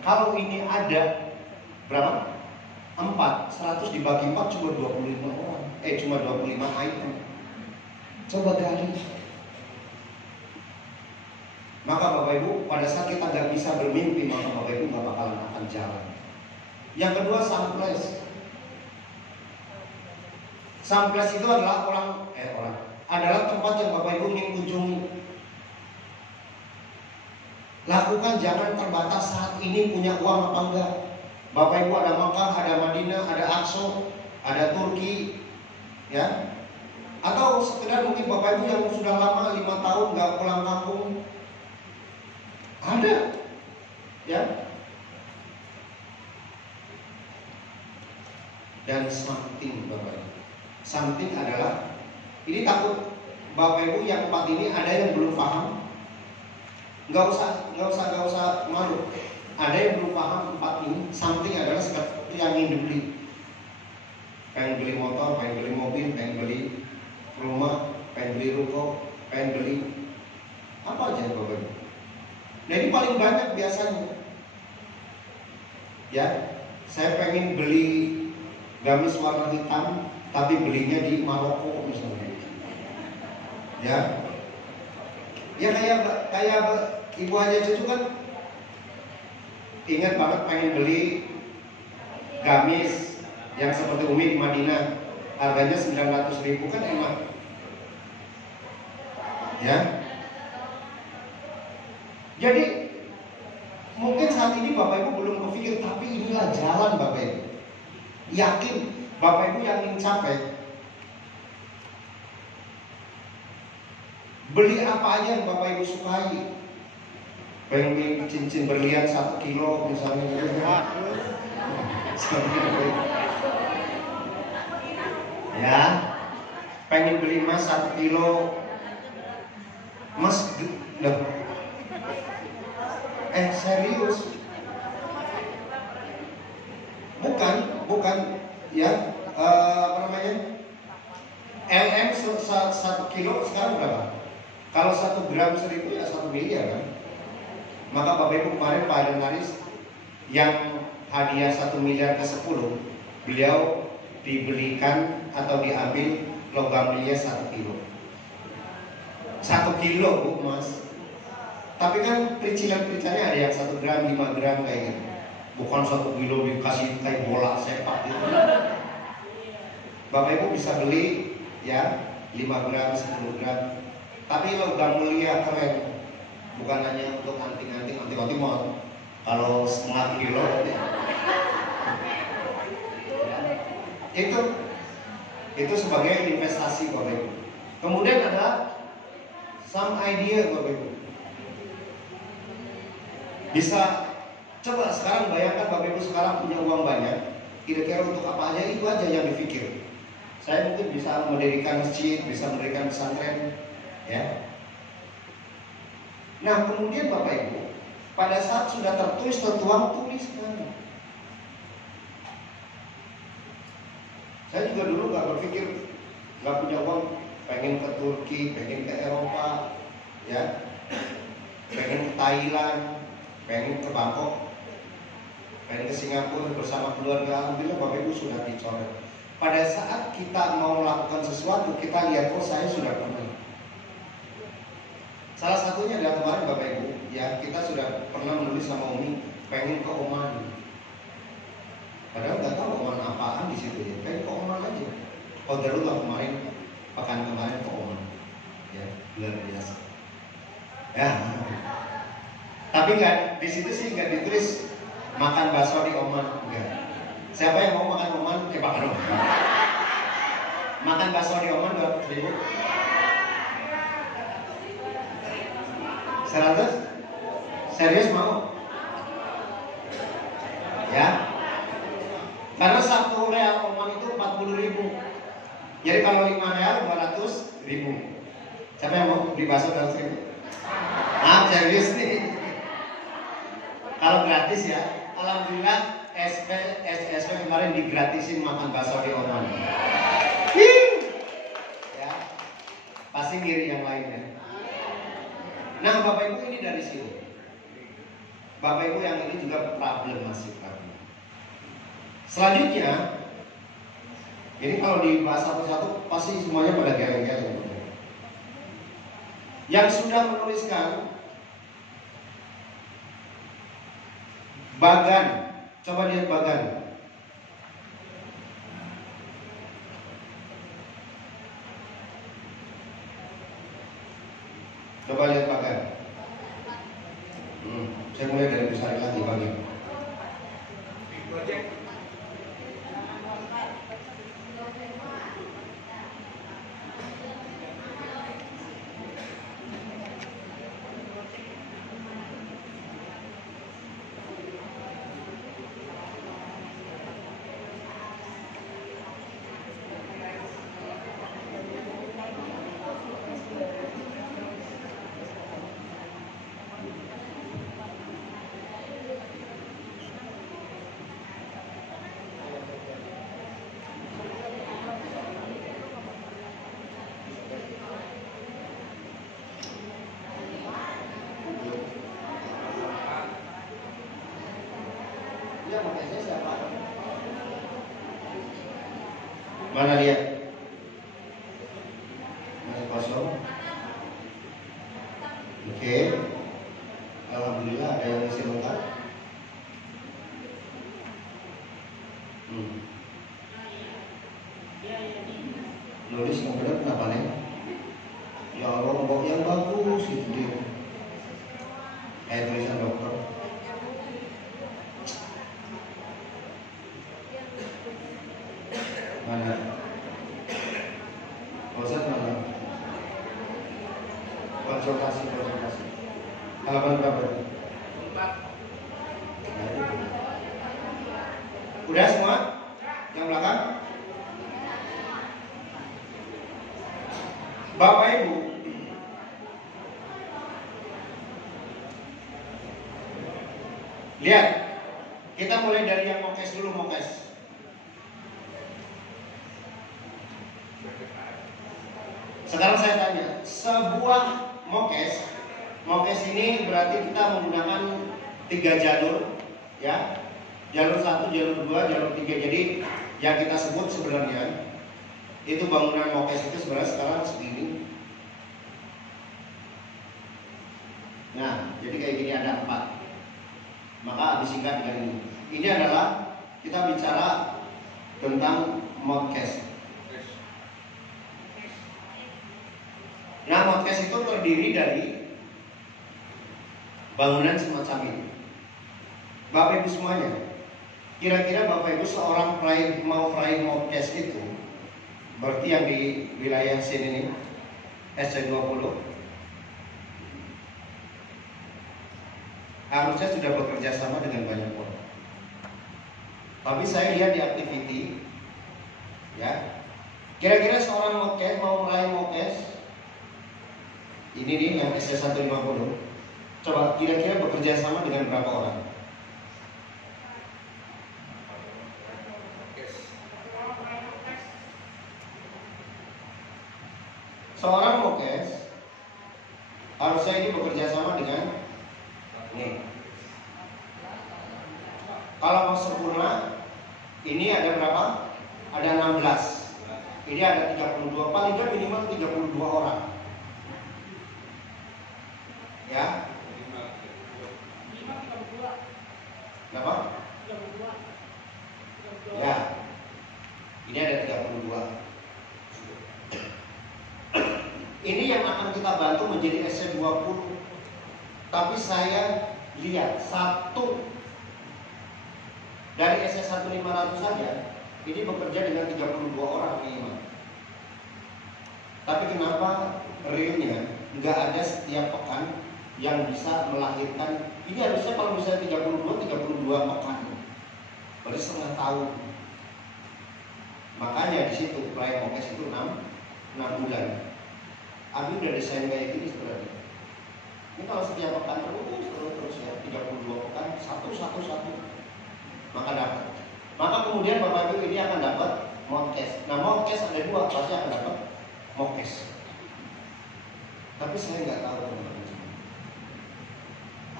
Kalau ini ada berapa? 4, 100 dibagi 4 cuma 25 orang. Cuma 25 item. Coba gali. Maka Bapak Ibu, pada saat kita nggak bisa bermimpi, maka Bapak Ibu nggak bakalan akan jalan. Yang kedua, samples. Samples itu adalah adalah tempat yang Bapak Ibu ingin kunjungi. Lakukan, jangan terbatas saat ini punya uang apa enggak. Bapak Ibu ada Makkah, ada Madinah, ada Aqsa, ada Turki, ya. Atau sekedar mungkin Bapak Ibu yang sudah lama 5 tahun nggak pulang kampung, ada, ya. Dan something, Bapak Ibu. Something adalah, ini takut Bapak Ibu yang 4 ini ada yang belum paham. Nggak usah malu. Ada yang belum paham 4 ini. Something adalah seperti yang ingin dibeli. Pengen beli motor, pengen beli mobil, pengen beli rumah, pengen beli ruko, pengen beli apa aja Bapak Ibu. Nah ini paling banyak biasanya. Ya, saya pengen beli gamis warna hitam, tapi belinya di Maroko misalnya. Ya, ya kayak Ibu Haja Cucu kan ingat banget pengen beli gamis yang seperti Umi di Madinah, harganya 900.000 kan enak, ya. Jadi mungkin saat ini Bapak Ibu belum berpikir, tapi inilah jalan Bapak Ibu. Yakin Bapak Ibu yang ingin capai, beli apa aja yang Bapak Ibu sukai. Pengen beli cincin berlian 1 kilo misalnya, ya. Pengen beli emas 1 kilo, emas serius. Bukan ya, apa namanya, LM 1 kilo sekarang berapa? Kalau 1 gram 1.000 ya 1 miliar kan. Maka Bapak Ibu kemarin Pak Adanaris yang hadiah 1 miliar ke 10, beliau dibelikan atau diambil logam mulia 1 kilo. 1 kilo Bu emas. Tapi kan pericilan-pericilannya ada yang 1 gram, 5 gram kayak gitu. Bukan 1 kilo dikasih kayak bola sepak gitu. Bapak Ibu bisa beli ya 5 gram, 10 gram. Tapi logam mulia keren. Bukan hanya untuk anting-anting mau kalau setengah kilo itu sebagai investasi Bapak Ibu. Kemudian ada some idea Bapak Ibu. Bisa coba sekarang bayangkan Bapak Ibu sekarang punya uang banyak, kira-kira untuk apa aja, itu aja yang dipikir. Saya mungkin bisa mendirikan masjid, bisa mendirikan pesantren, ya. Nah kemudian Bapak Ibu, pada saat sudah tertuang, tuliskan. Saya juga dulu gak berpikir, gak punya uang, pengen ke Turki, pengen ke Eropa, ya, pengen ke Thailand, pengen ke Bangkok, pengen ke Singapura bersama keluarga. Alhamdulillah Bapak Ibu sudah dicoret. Pada saat kita mau melakukan sesuatu, kita lihat, oh saya sudah pernah. Salah satunya adalah kemarin Bapak Ibu, ya, kita sudah pernah menulis sama Umi pengen ke Oman. Padahal nggak tahu Oman apaan di situ ya, pengen ke Oman aja. Qadarullah pekan kemarin ke Oman, ya, luar biasa. Ya, tapi nggak di situ sih nggak ditulis makan bakso di Oman, enggak. Siapa yang mau makan Oman? Makan Oman. Makan bakso di Oman 200.000. 100? Serius mau? Ya. Karena 1 real Oman itu 40.000. Jadi kalau 5 real 200.000. Siapa yang mau beli bakso 200.000? Ah, serius nih. Kalau gratis ya, alhamdulillah SSP kemarin digratisin makan bakso di Oman. Ya. Pasti ngiri yang lainnya. Nah Bapak Ibu, ini dari sini. Bapak Ibu yang ini juga masih problem. Selanjutnya, ini kalau dibahas satu-satu pasti semuanya pada geleng-geleng. Yang sudah menuliskan bagan, coba lihat bagan. Coba lihat bagan. Saya mulai dari besar lagi bagan. Mana lihat? Masih kosong. Oke. Alhamdulillah ada yang isi lengkap. Nulis yang benar kenapa nih? Ya Allah, ngomong yang bagus itu dia. Kayak tulisan dokter. Mana? Bosan mana? Konsultasi. Halaman berapa? 4. Udah semua? Yang belakang? Bapak Ibu, lihat. Kita mulai dari yang mokes dulu, mokes. Sekarang saya tanya, sebuah mokes ini berarti kita menggunakan 3 jalur, ya, jalur 1, jalur 2, jalur 3. Jadi yang kita sebut sebenarnya itu bangunan mokes itu sebenarnya sekarang segini. Nah, jadi kayak gini ada 4. Maka habis singkat dengan ini. Ini adalah kita bicara tentang mokes. Nah, mokes itu terdiri dari bangunan semacam ini. Bapak Ibu semuanya, kira-kira Bapak Ibu seorang mau flying mokes itu, berarti yang di wilayah sini nih, SC20, harusnya sudah bekerja sama dengan banyak orang. Tapi saya lihat di activity, ya, kira-kira seorang mokes mau flying mokes ini nih yang SC150, coba kira-kira bekerja sama dengan berapa orang? Seorang mokes harusnya ini bekerja sama dengan nih. Kalau mau sempurna, ini ada berapa? Ada 16. Ini ada 32, paling tidak minimal 32 orang. Ya. Berapa? Ya. Ini ada 32. Ini yang akan kita bantu menjadi SC20. Tapi saya lihat satu dari SC1500 saja ini bekerja dengan 32 orang minimal. Tapi kenapa realnya nggak ada setiap pekan yang bisa melahirkan? Ini harusnya kalau misalnya 32 pekan, berarti setengah tahun. Makanya di situ proyek mokes itu 6 bulan. Abi udah desain kayak gini sebenarnya. Ini kalau setiap pekan terus ya, 32 pekan, satu, maka dapat. Maka kemudian Bapak Ibu ini akan dapat mokes. Nah, mokes ada 2, pasti akan dapat mokes. Tapi saya nggak tahu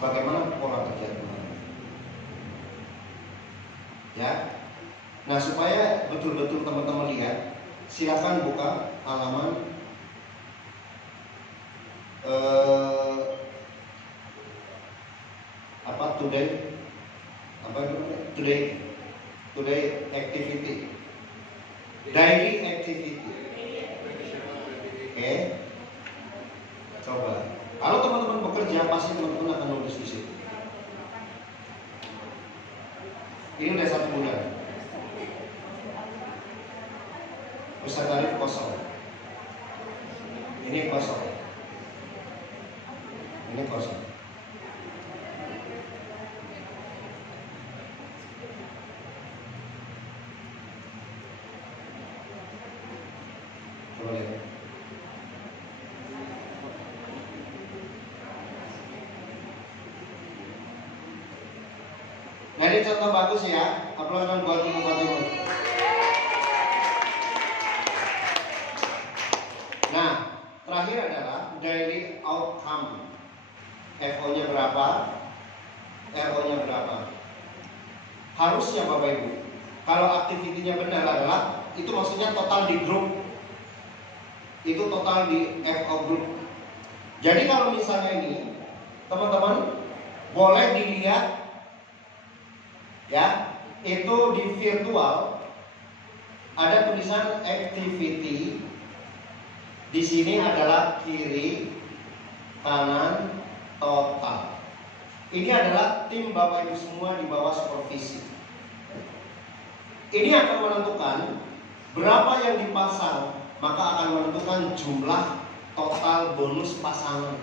bagaimana pola kerja. Ya. Nah, supaya betul-betul teman-teman lihat, silakan buka halaman today activity, daily activity. Oke. Coba. Kalau teman-teman bekerja, pasti teman-teman akan nulis di situ. Ini udah 1 bulan. Pusat tarif kosong. Ini kosong. Ini kosong. Coba lihat. Nah, ini contoh bagus ya. Aplaus buat Ibu Fatimah. Nah, terakhir adalah daily outcome. FO-nya berapa? RO-nya berapa? Harusnya Bapak Ibu, kalau aktivitinya benar adalah itu maksudnya total di grup. Itu total di FO group. Jadi kalau misalnya ini, teman-teman boleh dilihat ya, itu di virtual ada tulisan activity. Di sini adalah kiri, kanan, total. Ini adalah tim Bapak Ibu semua di bawah supervisi. Ini akan menentukan berapa yang dipasang, maka akan menentukan jumlah total bonus pasangan.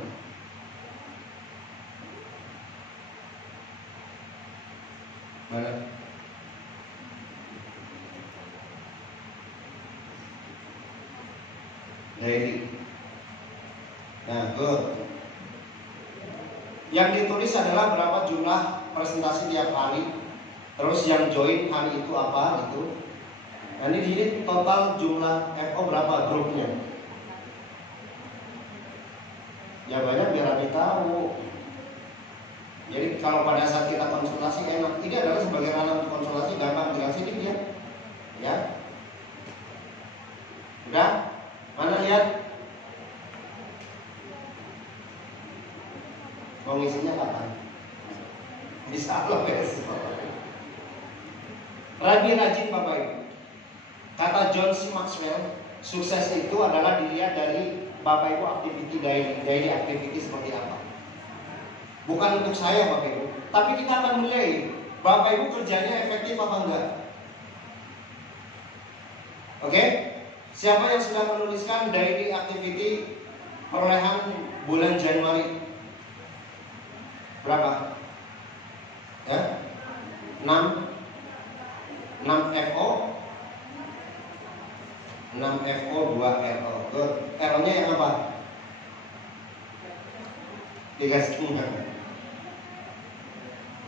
Mana? Daily. Nah, good. Yang ditulis adalah berapa jumlah presentasi tiap hari. Terus yang join hari itu apa itu. Nah, ini di sini total jumlah FO berapa grupnya. Ya banyak biar kita tahu. Jadi kalau pada saat kita konsultasi enak. Ini adalah sebagai ranah untuk konsultasi, gampang, tinggal sini dia. Ya. Udah? Mana lihat? Mau ngisinya kapan? Bisa lo besok. Rajin Bapak Ibu. Kata John C. Maxwell, sukses itu adalah dilihat dari Bapak Ibu activity daily activity seperti apa. Bukan untuk saya Bapak Ibu, tapi kita akan menilai Bapak Ibu kerjanya efektif apa enggak. Oke? Siapa yang sudah menuliskan daily activity perolehan bulan Januari? Berapa? Ya? 6 FO 2 RO. Good. RO-nya yang apa? 3,5.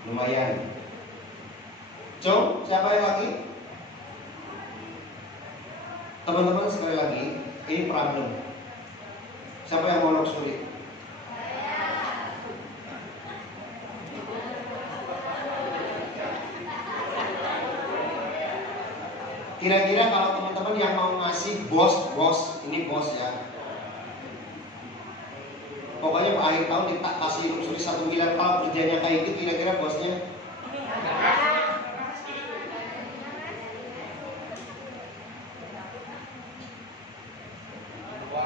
Lumayan. Siapa yang lagi? Teman-teman sekali lagi, ini problem. Siapa yang mau luxury? Kira-kira kalau teman-teman yang mau ngasih bos, ini bos ya. Pokoknya akhir tahun kita kasih luxury 1 miliar. Kalau kerjanya kayak gitu, kira-kira bosnya?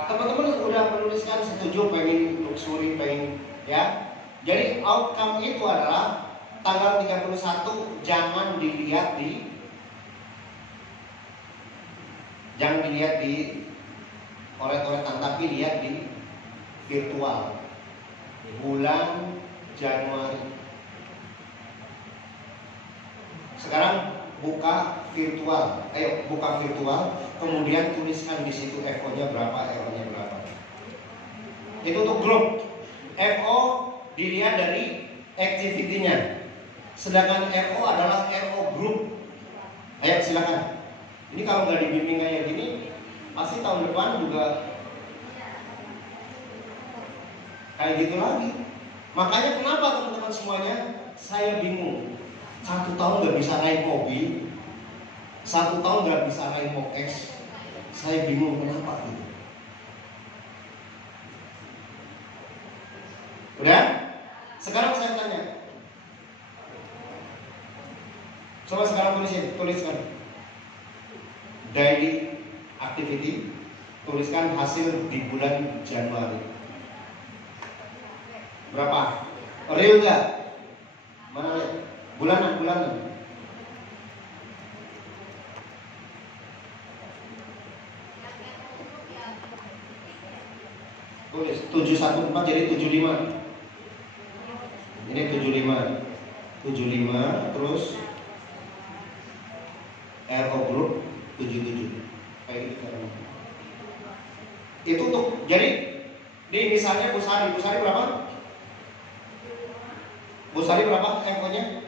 Teman-teman udah menuliskan setuju pengen luxury, pengen ya. Jadi outcome itu adalah tanggal 31 jangan dilihat di oret-oretan, tapi lihat di virtual bulan Januari. Sekarang buka virtual, kemudian tuliskan di situ FO-nya berapa, RO-nya berapa. Itu untuk grup. FO dilihat dari activity-nya, sedangkan RO adalah RO group. Ayo silakan. Ini kalau nggak dibimbing kayak gini, pasti tahun depan juga kayak gitu lagi. Makanya kenapa teman-teman semuanya saya bingung. 1 tahun nggak bisa naik mobil, 1 tahun nggak bisa naik Mox. Saya bingung kenapa gitu. Udah? Sekarang saya tanya. Coba sekarang tuliskan. Daily activity, tuliskan hasil di bulan Januari. Berapa? Real nggak? Mana lihat? Bulanan. Tulis 714 jadi 75. Ini 75, terus RO Group 77. Kayak gitu caranya. Itu untuk jadi ini misalnya Busari berapa? Busari berapa FO-nya?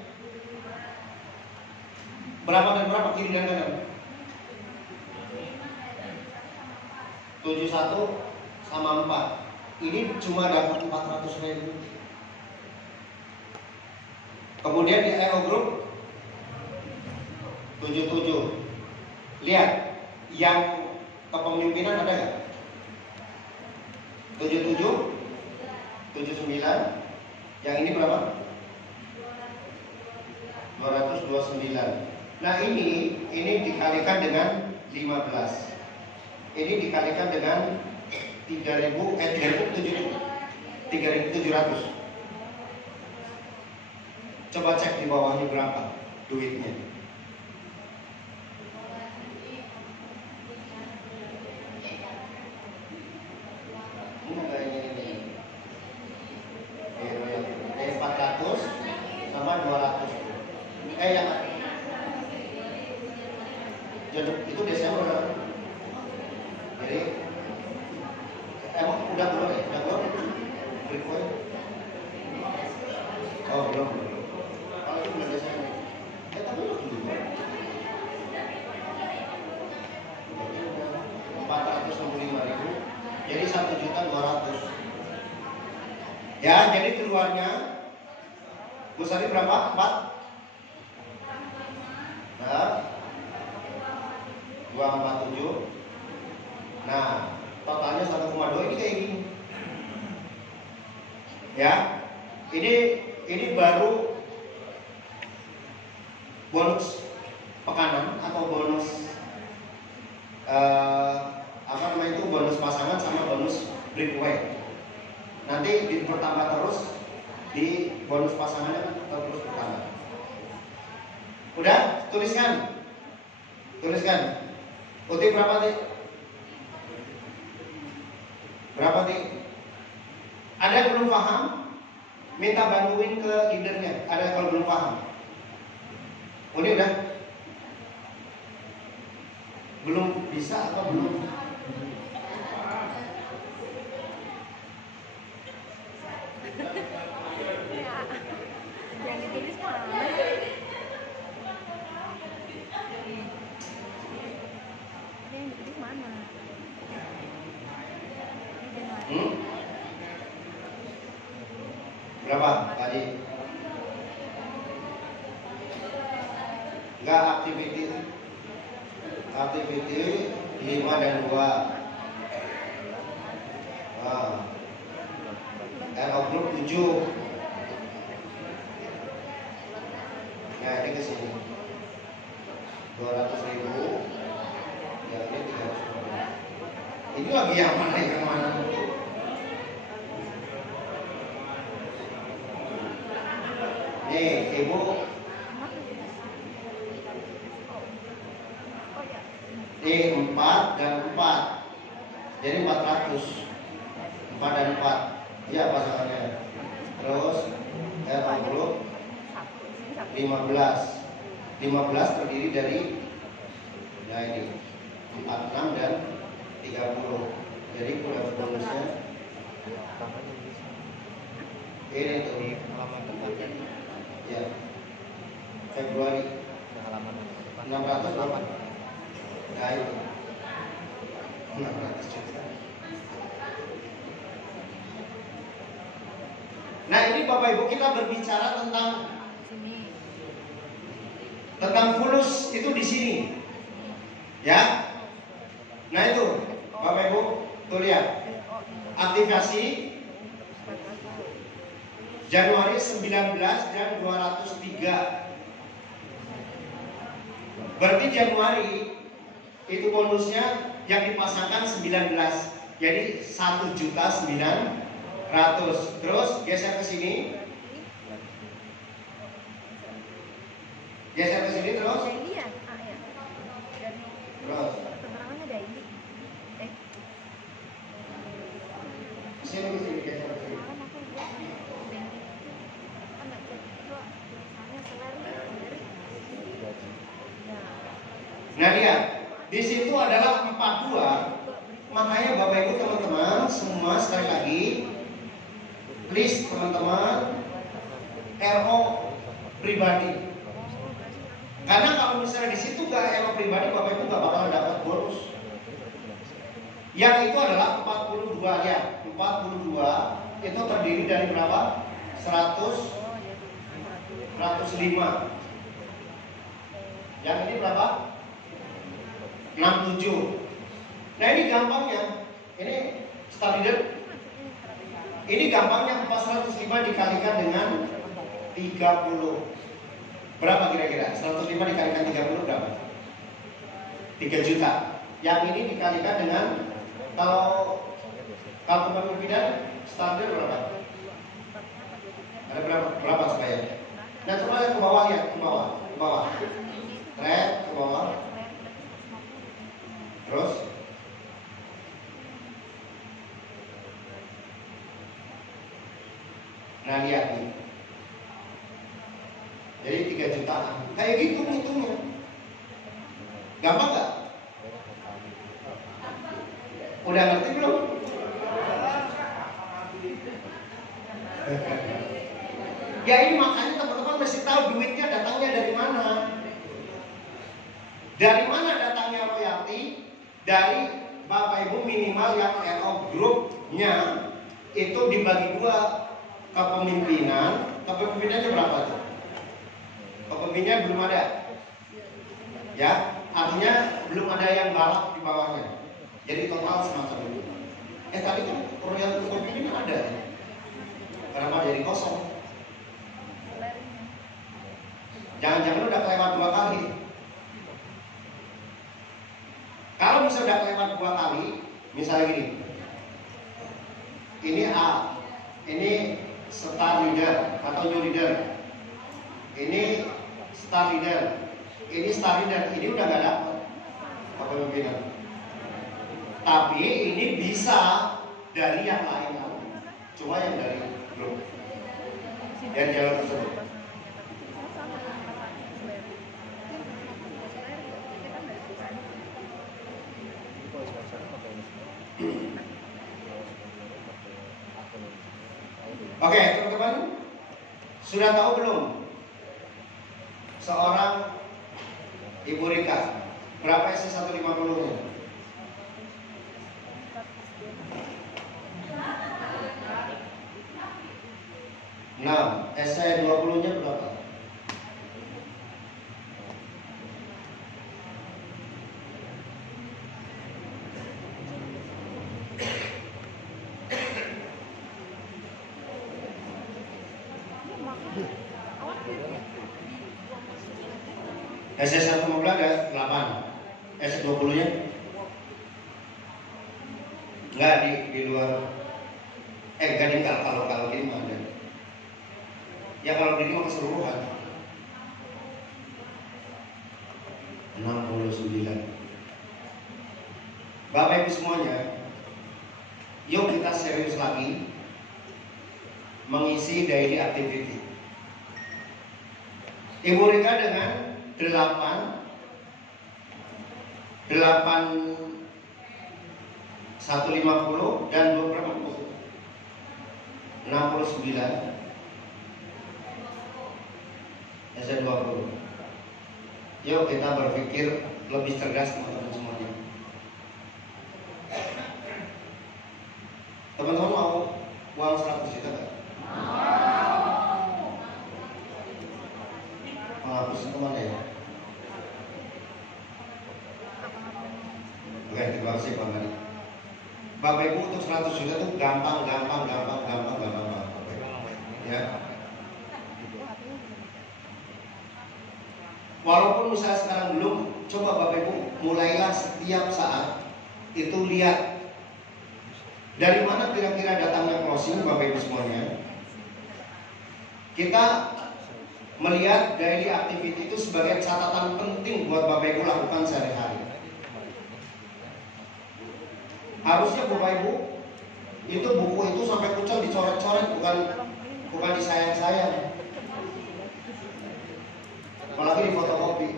Berapa dan berapa kiri dan kanan? 71 sama 4. Ini cuma dapat 400.000. Kemudian di EO Group 77. Lihat, yang kepemimpinan ada nggak? 77, 79. Yang ini berapa? 229. Nah ini dikalikan dengan 15. Ini dikalikan dengan 3.700. Coba cek di bawahnya berapa duitnya. Ini 400 sama 200. Yang itu Desember. Jadi emang udah belum ya? Udah belum? Breakpoint? Oh belum. Kalau itu bulan Desember. Tapi belum juga. 465.000. Jadi 1.200.000. Ya, jadi keluarnya Busari berapa? 4? Nah, 247. Nah, totalnya 1,2 ini kayak gini. Ya, ini baru bonus pekanan atau bonus bonus pasangan sama bonus breakaway. Nanti bertambah terus di bonus pasangannya kan terus bertambah. Udah, tuliskan. Uti berapa nih? Berapa nih? Ada yang belum paham? Minta bantuin ke leadernya. Ada kalau belum paham? Ini udah? Belum bisa atau belum? Yang ditulis mana? Yang ditulis mana? Berapa tadi? Enggak aktiviti 5 dan 2. RO Group 7. Ya ini ke sini 200.000. Ya ini 300. Ini lagi yang mana yang mana? Nih ibu. Ini 4 dan 4. Jadi 400. 4 dan 4. Iya pasangannya. Terus RO Group 15. 15 terdiri dari ini 46 dan 30. Jadi kurang bonusnya ini tuh ya Februari 600 berapa? Nah itu 600 juta. Nah ini Bapak Ibu kita berbicara tentang Tentang fulus itu di sini. Ya. Nah itu, Bapak Ibu, tuh lihat. Aktivasi Januari 19 dan 203. Berarti Januari itu bonusnya yang dipasangkan 19. Jadi 1.900.000. Terus geser ke sini. Geser ke sini terus. Daily ya? Ah ya. Dari Terus. keterangannya daily. Sini ke sini geser ke sini. Kemarin aku buat daily. Kan nggak bisa juga. Misalnya salary dari. Ya. Nah lihat, di situ adalah 42. Makanya Bapak Ibu teman-teman semua sekali lagi, please teman-teman RO pribadi. Karena kalau misalnya di situ nggak RO pribadi, Bapak Ibu nggak bakalan dapat bonus. Yang itu adalah 42 ya, 42 itu terdiri dari berapa? 105. Yang ini berapa? 67. Nah ini gampangnya, ini star leader. Ini gampangnya 405 dikalikan dengan 30. Berapa kira-kira? 105 dikalikan 30 berapa? 3 juta. Yang ini dikalikan dengan, kalau kepemimpinan star leader berapa? Ada berapa supaya? Nah coba ke bawah ya, ke bawah. Red ke bawah. Terus nah lihat nih. Jadi 3 jutaan. Kayak gitu hitungnya. Gampang gak? Udah ngerti belum? Ya ini makanya teman-teman mesti tahu duitnya datangnya dari mana. Dari mana datangnya royalti? Dari Bapak Ibu minimal yang RO grupnya itu dibagi 2. Kepemimpinannya berapa tuh? Kepemimpinannya belum ada. Ya, artinya belum ada yang balap di bawahnya. Jadi total semacam itu. Tadi kan royalti kepemimpinan ada. Kenapa jadi kosong? Jangan-jangan udah kelewat 2 kali. Kalau misalnya udah kelewat 2 kali, misalnya gini. Ini A, ini star leader atau new leader. Ini star leader. Ini star leader. Ini udah gak dapet kepemimpinan. Tapi ini bisa dari yang lain. Cuma yang dari grup. Yang jalur tersebut. Oke, teman-teman, sudah tahu belum seorang Ibu Rika berapa SC 150-nya? Nah, SC 20-nya berapa? SC150 ada 8. SC20-nya? Enggak di luar. Enggak di kalau gini mah ada. Ya kalau gini mah keseluruhan. 69. Bapak Ibu semuanya, yuk kita serius lagi mengisi daily activity. Ibu Rika dengan 150 dan 69 SC20. Yuk kita berpikir lebih cerdas teman-teman semuanya. Teman-teman mau uang 100 juta gak? Menghapus itu mana ya? berapa sih Bang Adi? Bapak Ibu untuk 100 juta itu gampang. Ya. Walaupun usaha sekarang belum, coba Bapak Ibu mulailah setiap saat itu lihat dari mana kira-kira datangnya closing Bapak Ibu semuanya. Kita melihat daily activity itu sebagai catatan penting buat Bapak Ibu lakukan sehari-hari. Harusnya Bapak Ibu itu buku itu sampai kucel dicoret-coret, bukan disayang-sayang. Apalagi di fotokopi.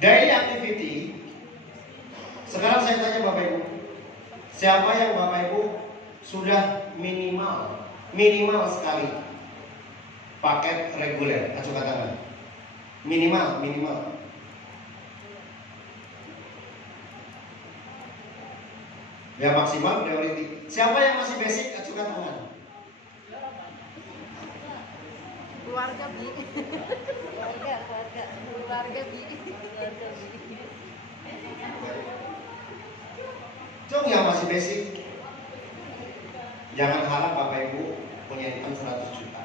Daily activity. Sekarang saya tanya Bapak Ibu, siapa yang Bapak Ibu sudah minimal sekali paket reguler? Acuh katakan minimal. Ya maksimal priority. Siapa yang masih basic? Acuhkan tangan. Keluarga Bi. Keluarga Bi. Coba yang masih basic. Jangan harap Bapak Ibu punya income 100 juta.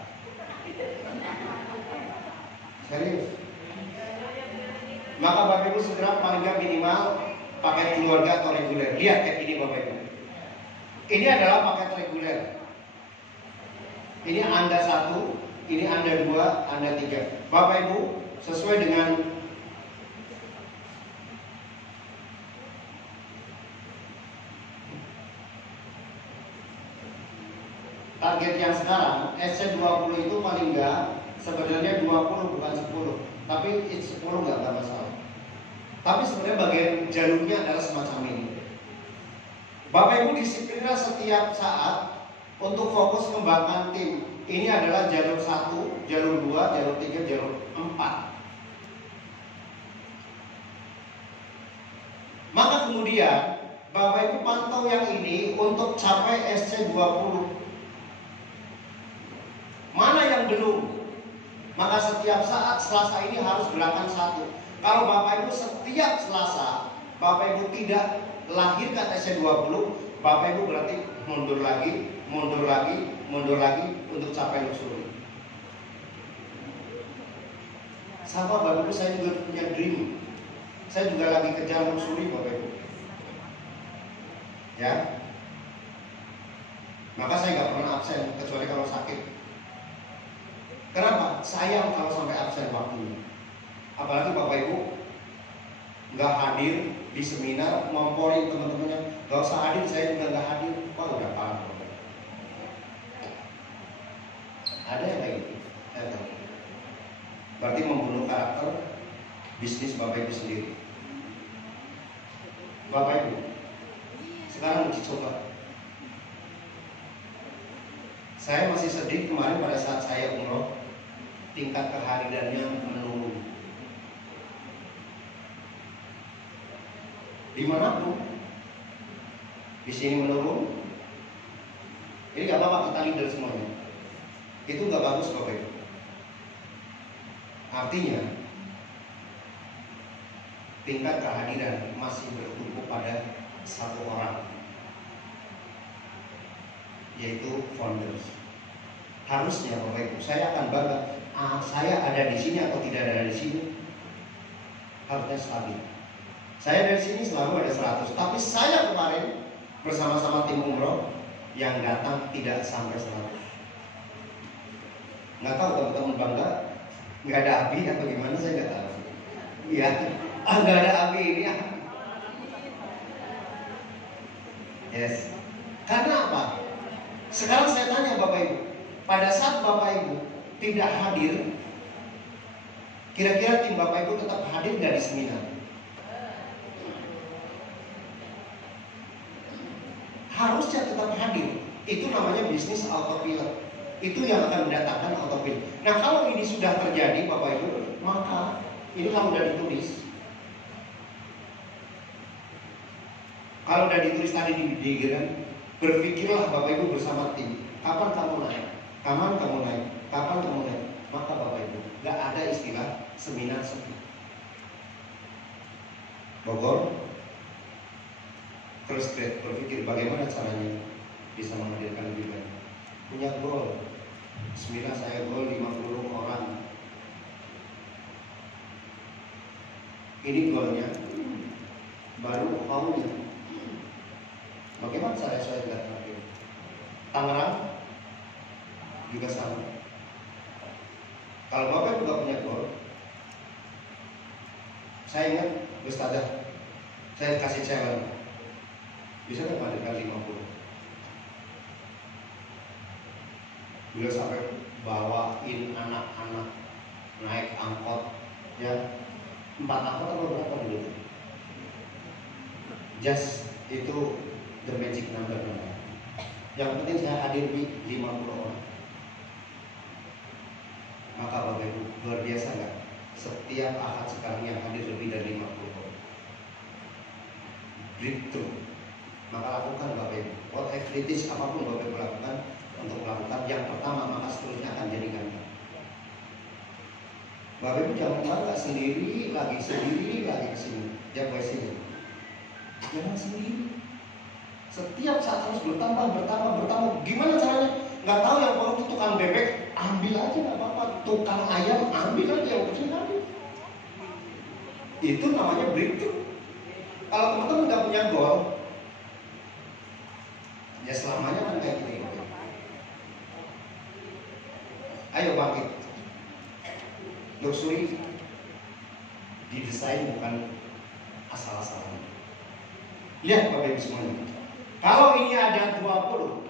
Serius. Maka Bapak Ibu segera paling nggak minimal paket keluarga atau reguler. Lihat kayak ini Bapak Ibu. Ini adalah paket reguler. Ini Anda 1, ini Anda 2, Anda 3. Bapak Ibu sesuai dengan target yang sekarang, SC20 itu paling enggak sebenarnya 20 bukan 10. Tapi 10 enggak masalah. Tapi sebenarnya bagian jalurnya adalah semacam ini. Bapak Ibu disiplinlah setiap saat untuk fokus kembangkan tim. Ini adalah jalur 1, jalur 2, jalur 3, jalur 4. Maka kemudian Bapak Ibu pantau yang ini untuk capai SC20. Mana yang belum? Maka setiap saat Selasa ini harus gerakan 1. Kalau Bapak Ibu setiap Selasa Bapak Ibu tidak lahirkan SC20, Bapak Ibu berarti mundur lagi untuk capai luxury. Sama Bapak Ibu, saya juga punya dream. Saya juga lagi kejar luxury Bapak Ibu. Ya. Maka saya nggak pernah absen kecuali kalau sakit. Kenapa? Sayang kalau sampai absen waktunya. Apalagi Bapak Ibu nggak hadir di seminar, ngomporin teman-temannya, nggak usah hadir, saya juga nggak hadir. Wah udah parah. Ada yang kayak gitu, saya tahu. Berarti membunuh karakter bisnis Bapak Ibu sendiri. Bapak Ibu, sekarang uji coba. Saya masih sedih kemarin pada saat saya umroh, tingkat kehadirannya menurun. Dimanapun, di sini menurun. Ini nggak apa-apa, kita leader semuanya. Itu nggak bagus Bapak Ibu. Artinya tingkat kehadiran masih bertumpu pada satu orang, yaitu founders. Harusnya Bapak Ibu, saya akan bangga. Saya ada di sini atau tidak ada di sini, harusnya stabil. Saya dari sini selalu ada 100, tapi saya kemarin bersama-sama tim umroh yang datang tidak sampai 100. Nggak tahu teman-teman bangga, nggak ada api atau gimana, saya nggak tahu. Iya, nggak ada api ini. Yes. Karena apa? Sekarang saya tanya Bapak Ibu, pada saat Bapak Ibu tidak hadir, kira-kira tim Bapak Ibu tetap hadir nggak di seminar? Harusnya tetap hadir. Itu namanya bisnis autopilot. Itu yang akan mendatangkan autopilot. Nah kalau ini sudah terjadi Bapak Ibu, maka ini kalau sudah ditulis. Kalau sudah ditulis tadi di diagram, berpikirlah Bapak Ibu bersama tim. Kapan kamu naik? Kapan kamu naik? Kapan kamu naik? Maka Bapak Ibu, nggak ada istilah seminar sepi. Bogor, terus berpikir bagaimana caranya bisa menghadirkan lebih banyak. Punya gol, Bismillah saya gol 50 orang. Ini golnya, baru maunya. Bagaimana saya tidak tahu. Tangerang juga sama. Kalau Bapak juga punya gol, saya ingat Ustazah, saya kasih challenge, bisa nggak menghadirkan 50? Beliau sampai bawain anak-anak naik angkot, ya 4 angkot atau berapa dulu? Just itu the magic number. Yang penting saya hadir di 50 orang. Maka Bapak Ibu, luar biasa nggak? Setiap ahad sekarang yang hadir lebih dari 50 orang. Breakthrough. Maka lakukan Bapak Ibu. Whatever it is, apapun Bapak Ibu lakukan untuk melakukan yang pertama, maka seterusnya akan jadi ganda. Bapak Ibu jangan bangga sendiri lagi kesini. Jangan sini. Jangan sendiri. Setiap saat harus bertambah. Gimana caranya? Nggak tahu, yang perlu itu tukang bebek, ambil aja nggak apa-apa. Tukang ayam, ambil aja, yang penting ambil. Itu namanya breakthrough. Kalau teman-teman nggak punya goal, ya selamanya kan kayak gini. Ayo bangkit. Luxury didesain bukan asal-asalan. Lihat Bapak Ibu semuanya. Kalau ini ada 20,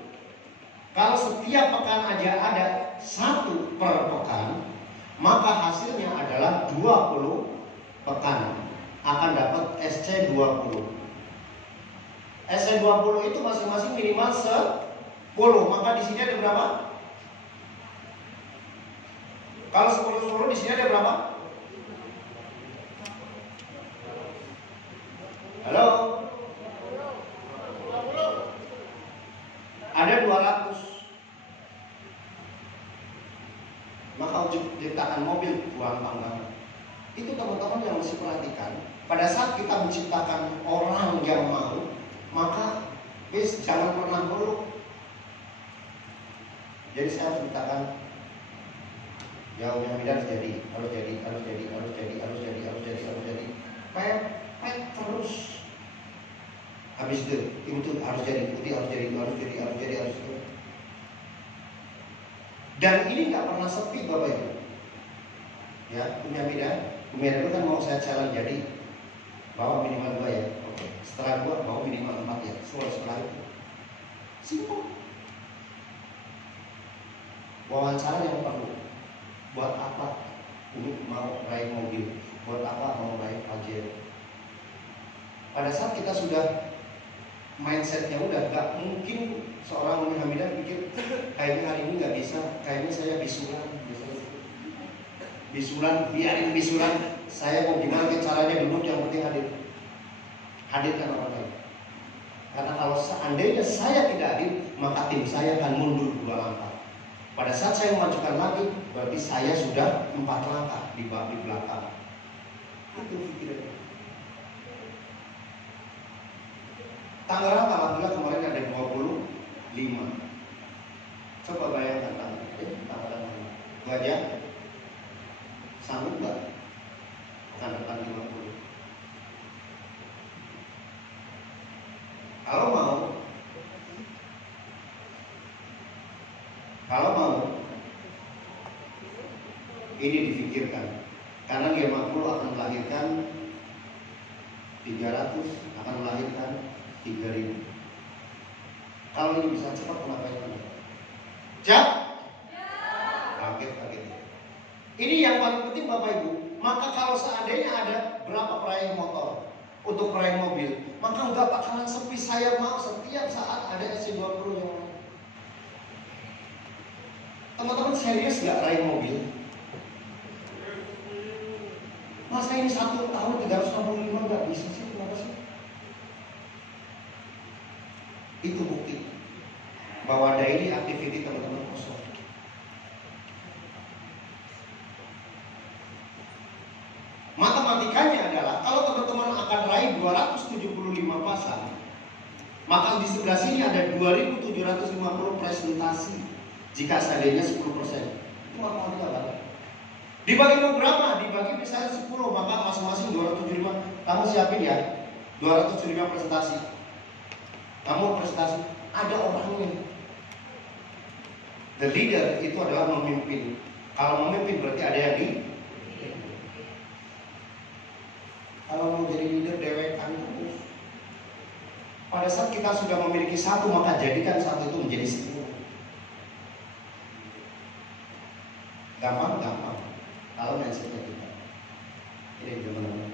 kalau setiap pekan aja ada 1 per pekan, maka hasilnya adalah 20 pekan akan dapat SC20. SC20 itu masing-masing minimal 10. Maka di sini ada berapa? Kalau 10 di sini ada berapa? Halo? Ada 200. Maka ciptakan mobil gampang banget. Itu teman-teman yang mesti perhatikan. Pada saat kita menciptakan orang yang mau, maka jangan pernah meluk. Jadi saya harus ciptakan, ya harus jadi. Pet terus. Habis itu harus jadi. Dan ini nggak pernah sepi Bapak Ibu. Ya, punya beda. Itu kan mau saya challenge jadi bawa minimal 2 ya. Oke. Setelah 2 bawa minimal 4 ya. Setelah itu simpel. Wawancara yang perlu. Buat apa mau raih mobil? Buat apa mau raih pajero? Pada saat kita sudah mindsetnya udah nggak mungkin seorang Umi Hamidah pikir kayaknya hari ini nggak bisa, kayaknya saya biarin bisulan, saya mau gimana caranya duduk, yang penting hadirkan orang lain. Karena kalau seandainya saya tidak hadir, maka tim saya akan mundur 2 langkah. Pada saat saya memajukan lagi, berarti saya sudah 4 langkah di belakang. Itu pikirannya. Tangerang alhamdulillah kemarin ada 25. Coba bayangkan Tangerang. Itu aja. Sanggup nggak? Akan depan 50. Kalau mau, ini difikirkan. Karena dia 50 akan melahirkan 300, akan melahirkan 3000. Kalau ini bisa cepat, kenapa itu? Siap? Kaget. Ini yang paling penting Bapak Ibu. Maka kalau seandainya ada berapa peraih motor untuk peraih mobil, maka nggak bakalan sepi. Saya mau setiap saat ada SC20 yang lain. Teman-teman serius nggak raih mobil? Masa ini 1 tahun 365 nggak bisa sih? Kenapa sih? Itu bukti bahwa daily activity teman-teman kosong. Maka matematikanya adalah kalau teman-teman akan raih 275 pasang, maka di sebelah sini ada 2750 presentasi. Jika seandainya 10%, itu matematika banget. Dibagi berapa? Dibagi misalnya 10, maka masing-masing 275. Kamu siapin ya, 275 presentasi. Kamu presentasi, ada orangnya. The leader itu adalah memimpin. Kalau memimpin berarti ada yang di. Kalau mau jadi leader dewekan terus. Pada saat kita sudah memiliki satu, maka jadikan satu itu menjadi 10. Gampang. Kalau mindsetnya kita. Ini teman-teman.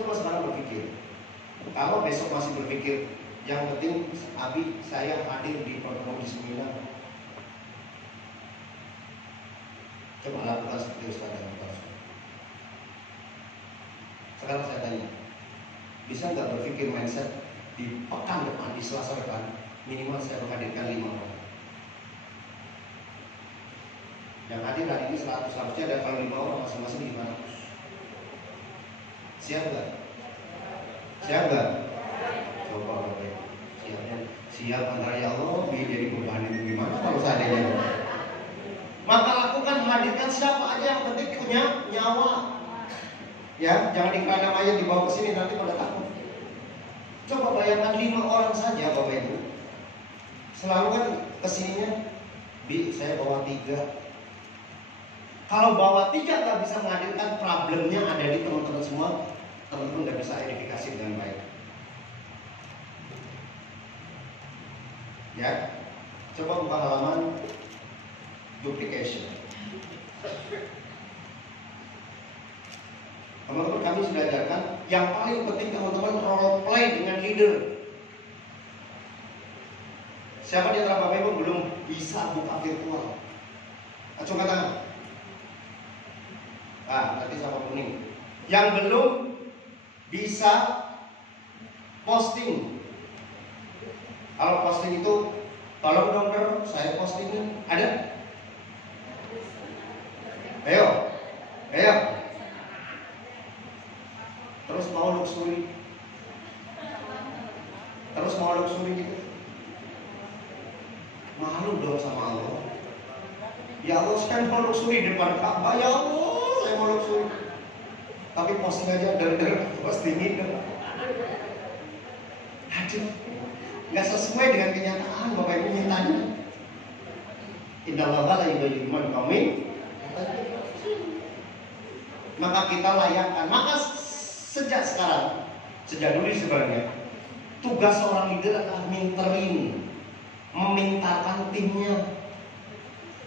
Coba sekarang berpikir. Kalau besok masih berpikir, yang penting Abi saya hadir di pertemuan di seminar. Coba lakukan seperti Ustaz dan Ustaz. Sekarang saya tanya, bisa nggak berpikir mindset di pekan depan, di Selasa depan, minimal saya menghadirkan 5 orang. Yang hadir hari ini 100, harusnya ada kalau 5 orang masing-masing 500. Siap nggak? Siap nggak? Coba Bapak. Siap antara ya Allah, jadi beban itu gimana kalau seandainya? Maka lakukan, hadirkan siapa aja yang penting punya nyawa. Ya, jangan dikerana mayat dibawa ke sini nanti pada takut. Coba bayangkan 5 orang saja Bapak Ibu. Selalu kan kesininya, saya bawa 3. Kalau bawa 3 nggak bisa menghadirkan, problemnya ada di teman-teman semua. Teman-teman nggak bisa edifikasi dengan baik. Ya, coba buka halaman duplication. Teman-teman kami sudah ajarkan, yang paling penting teman-teman role play dengan leader. Siapa di antara Bapak Ibu belum bisa buka virtual? Acungkan tangan. Nanti sama kuning. Yang belum bisa posting. Kalau posting itu, tolong dong, saya postingin. Ada? Ayo. Terus mau luxury gitu. Malu dong sama Allah. Ya Allah, saya mau luxury di depan Ka'bah. Ya Allah, saya mau luxury. Tapi posting aja, postingin. Aduh, nggak sesuai dengan kenyataan. Bapak Ibu mintanya. Innallaha la yughayyiru ma biqaumin. Maka kita layakkan. Maka sejak sekarang, sejak dulu sebenarnya, tugas seorang leader adalah memintakan timnya.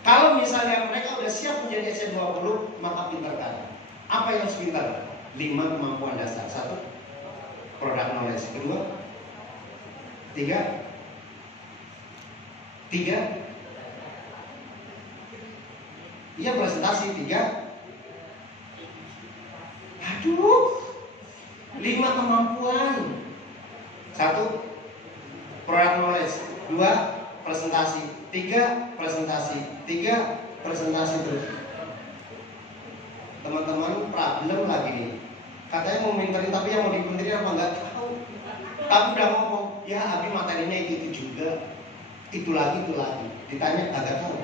Kalau misalnya mereka udah siap menjadi SC20, maka pintarkan. Apa yang harus pintar? 5 kemampuan dasar. 1, product knowledge. 2, 3, iya presentasi. 3, 5 kemampuan. 1, product knowledge. 2, presentasi. 3, presentasi. 3, presentasi terus. Teman-teman, problem lagi nih. Katanya mau minterin, tapi yang mau dipenterin apa nggak tahu. Tapi udah ngomong, ya Abi materinya itu juga, itu lagi. Ditanya agak tahu.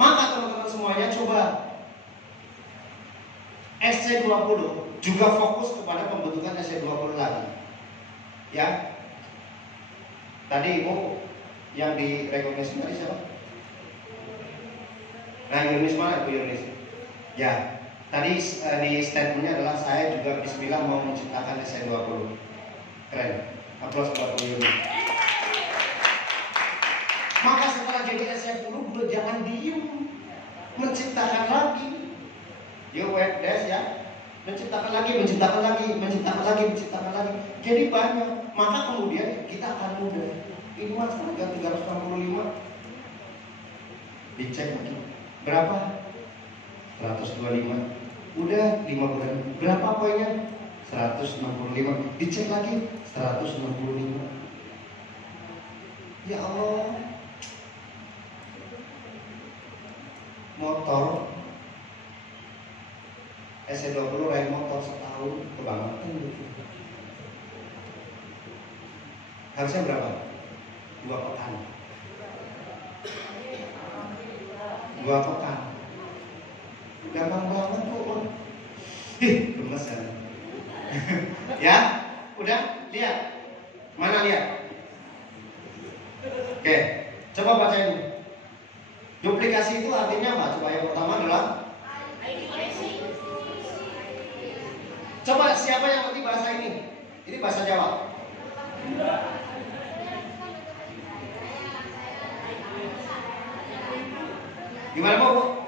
Maka teman-teman semuanya coba SC20 juga fokus kepada pembentukan SC20 lagi. Ya. Tadi Ibu yang direkomendasi tadi siapa? Nah, Yunis mana Ibu Yunis? Ya. Tadi di statementnya adalah saya juga bismillah mau menciptakan SC20. Keren. Aplaus buat Bu Yunis. Maka setelah jadi SC20 jangan diem, menciptakan lagi. Yo web desk ya, menciptakan lagi. Jadi banyak. Maka kemudian kita akan mudah. Ini mas harga 365. Dicek lagi. Berapa? 125. Udah 5 bulan. Berapa poinnya? 165. Dicek lagi 165. Ya Allah. SC20 rem motor setahun kebangetan gitu. Harusnya berapa? 2 pekan. 2 pekan. Gampang banget kok. Gemes ya. Ya, udah lihat. Mana lihat? Oke, coba baca ini. Duplikasi itu artinya apa? Coba yang pertama adalah. Coba siapa yang ngerti bahasa ini? Ini bahasa Jawa. Gimana Bu?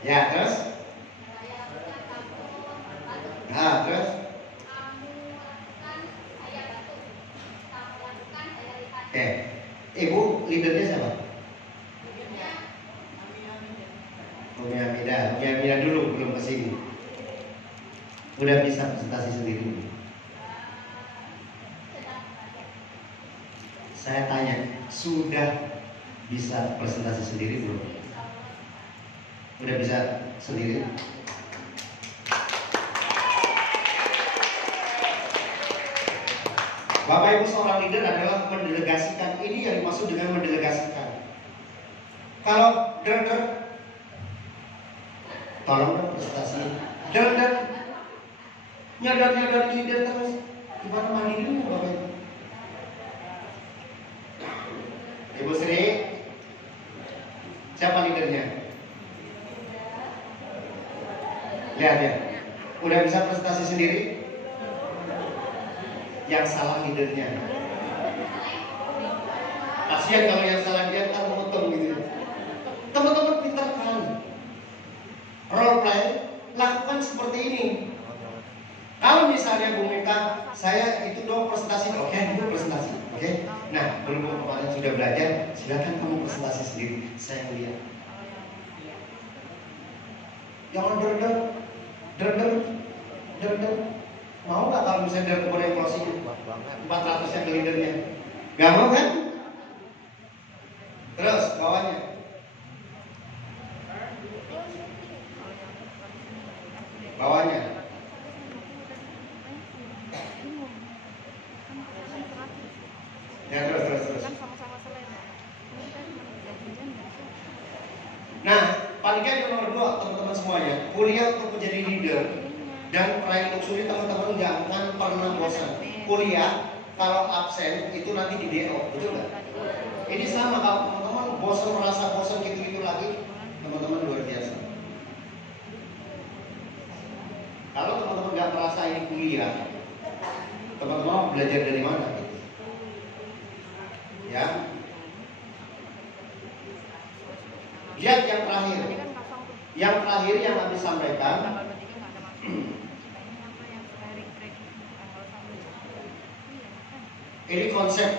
Ya, terus? Nah, terus? Oke. Ibu leadernya siapa? Umi Amida dulu, belum kesini. Udah bisa presentasi sendiri. Saya tanya, sudah bisa presentasi sendiri belum? Udah bisa sendiri? Bapak Ibu, seorang leader adalah mendelegasikan. Ini yang dimaksud dengan mendelegasikan. Kalau tolong dong presentasi. Nyadar leader terus. Gimana mandirinya Bapak Ibu? Ibu Sri, siapa leadernya? Lihat ya, udah bisa presentasi sendiri. Yang salah leadernya. Kasihan kalau yang salah dia kan motong gitu. Teman-teman pintar kan? Role play, lakukan seperti ini. Kalau misalnya Bu minta saya itu dong presentasi, oke, dulu presentasi, oke. Nah, berhubung kemarin sudah belajar, silakan kamu presentasi sendiri. Saya lihat. Jangan der. Mau nggak kalau misalnya dari kemudian closing 400 yang leadernya? Gak mau kan? Terus bawahnya. Ya terus. Nah, paling yang nomor 2 teman-teman semuanya, kuliah untuk menjadi leader dan meraih luxury, teman-teman jangan pernah bosan. Kuliah kalau absen itu nanti di DO, betul nggak? Ini sama, kalau teman-teman bosan, merasa bosan gitu-gitu lagi, teman-teman luar biasa. Kalau teman-teman nggak merasa ini kuliah, teman-teman belajar dari mana? Ya. Lihat yang terakhir. Yang terakhir yang habis sampaikan. Ini konsep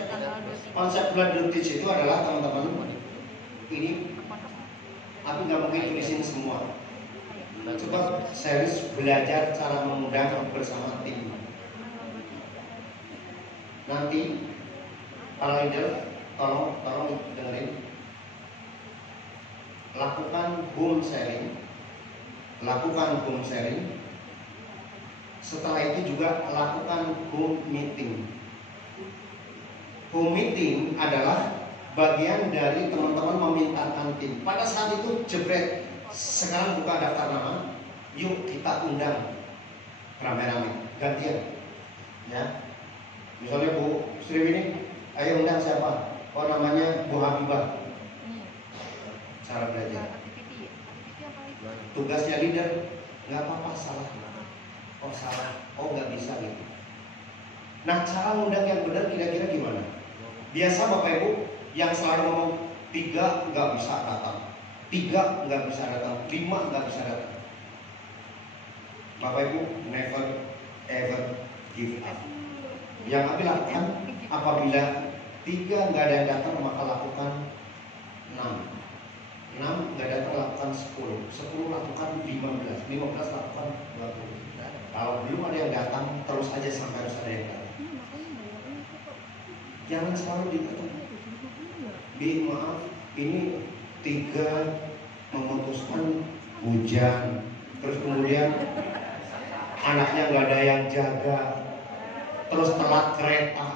blood teach itu adalah teman-teman. Ini aku nggak mungkin tulisin semua. Coba series belajar cara mengundang bersama tim. Nanti para leader tolong dengerin. Lakukan home sharing. Setelah itu juga lakukan home meeting. Home meeting adalah bagian dari teman-teman memintakan tim. Pada saat itu jebret, sekarang buka daftar nama, yuk kita undang rame-rame, gantian. Ya, misalnya Bu Sri ini, ayo undang siapa? Oh namanya Bu Habibah. Cara belajar. Tugasnya leader, nggak apa-apa salah. Oh salah, oh nggak bisa gitu. Nah cara ngundang yang benar kira-kira gimana? Biasa Bapak Ibu yang selalu ngomong 3 nggak bisa datang, 3 nggak bisa datang, 5 nggak bisa datang. Bapak Ibu never ever give up. Yang Abi lakukan apabila 3 nggak ada yang datang maka lakukan 6 nggak datang lakukan 10 lakukan 15 lakukan 20. Kalau belum ada yang datang terus aja sampai harus ada yang datang. Jangan selalu dikatakan maaf ini 3 memutuskan hujan terus kemudian anaknya nggak ada yang jaga, terus telat kereta.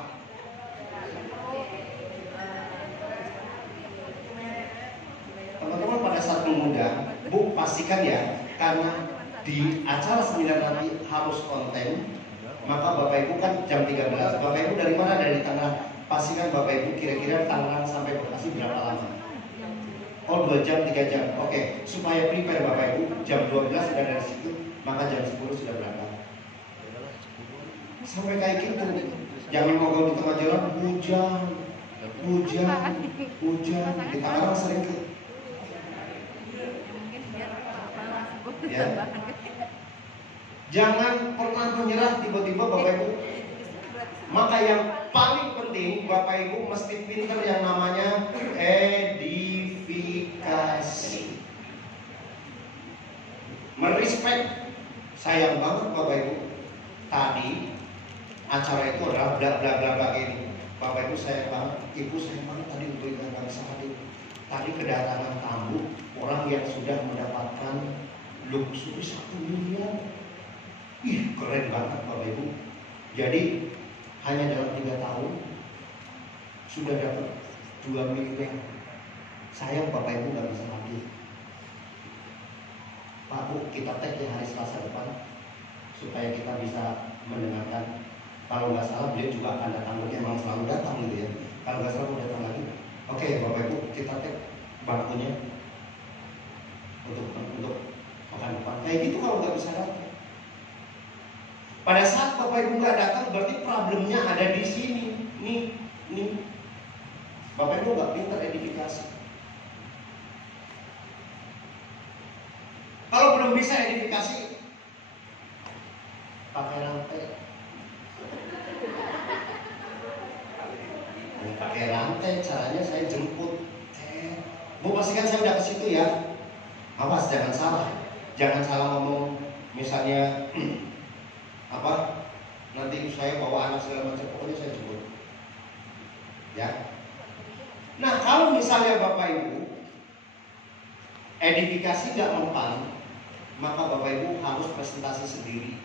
Teman-teman pada saat mengundang, Bu pastikan ya, karena di acara seminar nanti harus konten, maka Bapak Ibu kan jam 13. Bapak Ibu dari mana? Dari Tangerang. Pastikan Bapak Ibu kira-kira Tangerang sampai Bekasi berapa lama? Oh 2 jam, 3 jam. Oke, supaya prepare Bapak Ibu, jam 12 sudah dari situ, maka jam 10 sudah berangkat. Sampai kayak gitu. Jangan mogok di tengah jalan, hujan. Di Tangerang sering tuh. Ya. Jangan pernah menyerah tiba-tiba Bapak Ibu. Maka yang paling penting Bapak Ibu mesti pinter yang namanya edifikasi. Merespek. Sayang banget Bapak Ibu. Tadi acara itu adalah bla bla bla begini. Bapak Ibu sayang banget, Ibu sayang banget tadi untuk yang bisa hadir. Tadi kedatangan tamu orang yang sudah mendapatkan luxury 1 miliar. Ih, keren banget Bapak Ibu. Jadi hanya dalam 3 tahun sudah dapat 2 miliar. Sayang Bapak Ibu nggak bisa hadir. Pak Bu, kita tag ya hari Selasa depan supaya kita bisa mendengarkan. Kalau nggak salah beliau juga akan datang, memang selalu datang gitu ya. Kalau nggak salah mau datang lagi. Oke Bapak Ibu, kita tag bangkunya untuk pekan depan. Kayak gitu kalau nggak bisa datang. Pada saat Bapak Ibu nggak datang, berarti problemnya ada di sini. Nih. Bapak Ibu nggak pintar edifikasi. Kalau belum bisa edifikasi, pakai rantai. Pakai rantai, caranya saya jemput. Bu pastikan saya udah ke situ ya. Awas jangan salah. Jangan salah ngomong. Misalnya apa? Nanti saya bawa anak segala macam, pokoknya saya jemput. Ya. Nah, kalau misalnya Bapak Ibu edifikasi nggak mempan, maka Bapak Ibu harus presentasi sendiri.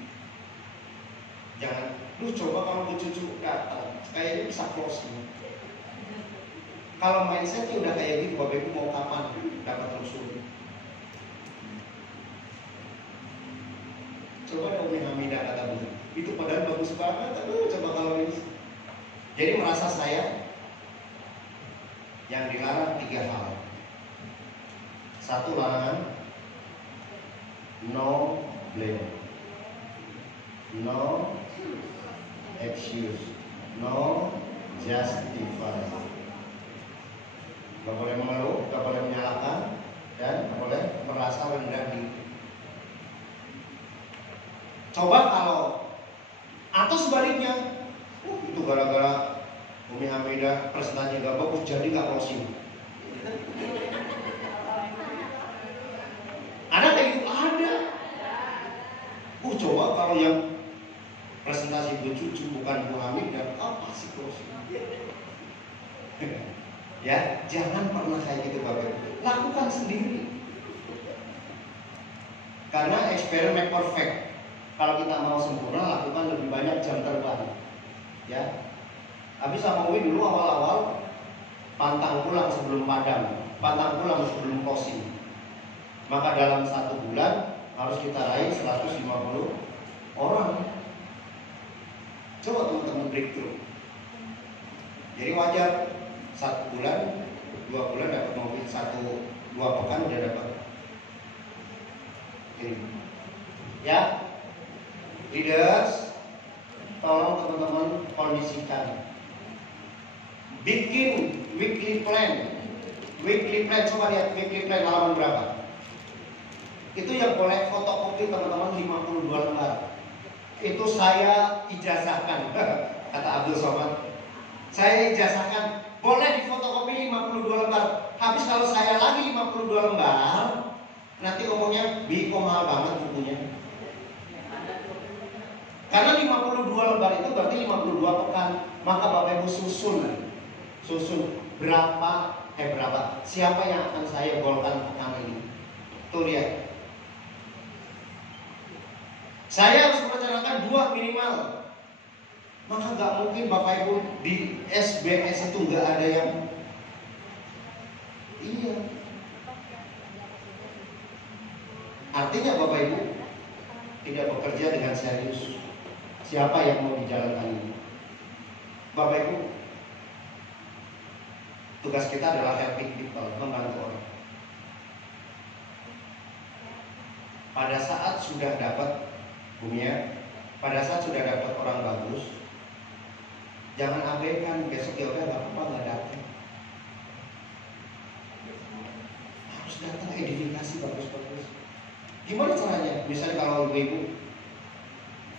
Jangan, coba kalau Bu Cucu datang, kayaknya bisa closing. Kalau mindsetnya udah kayak gitu, Bapak Ibu mau kapan dapat luxury? Coba dong Umi Hamidah kata Bu, itu padahal bagus banget. Aduh, coba kalau ini. Jadi merasa saya yang dilarang 3 hal. 1 larangan, no blame, no excuse, no justify. Gak boleh mengeluh, gak boleh menyalahkan, dan gak boleh merasa rendah diri. Coba kalau, atau sebaliknya, itu gara-gara Umi Hamidah presentasinya gak bagus, jadi gak closing. Ada kayak gitu? Ada. Coba kalau yang presentasi Bu Cucu bukan Bu Hamidah, apa sih closing? Ya, jangan pernah kayak gitu Bapak. Lakukan sendiri. Karena eksperimen perfect. Kalau kita mau sempurna, lakukan lebih banyak jam terbang. Ya. Habis sama Umi dulu awal-awal pantang pulang sebelum padam, pantang pulang sebelum closing. Maka dalam 1 bulan harus kita raih 150 orang. Coba teman-teman breakthrough. Jadi wajar 1 bulan, 2 bulan dapat mobil, 1-2 pekan udah dapat. Ini. Ya, leaders, tolong teman-teman kondisikan. Bikin weekly plan. Weekly plan, coba lihat weekly plan halaman berapa. Itu yang boleh fotokopi teman-teman 52 lembar. Itu saya ijazahkan, kata Abdul Somad. Saya ijazahkan. Boleh difotokopi 52 lembar. Habis kalau saya lagi 52 lembar, nanti ngomongnya Biko mahal banget bukunya. Karena 52 lembar itu berarti 52 pekan. Maka Bapak Ibu susun berapa siapa yang akan saya golkan pekan ini. Tuh lihat. Saya harus merencanakan 2 minimal. Maka nggak mungkin Bapak Ibu di SBS itu nggak ada yang iya. Artinya Bapak Ibu tidak bekerja dengan serius. Siapa yang mau dijalankan ini? Bapak Ibu, tugas kita adalah helping people, membantu orang. Pada saat sudah dapat Bumia, pada saat sudah dapat orang bagus, jangan abaikan besok ya udah nggak apa-apa nggak datang. Harus datang edifikasi bagus-bagus. Gimana caranya? Misalnya kalau ibu-ibu,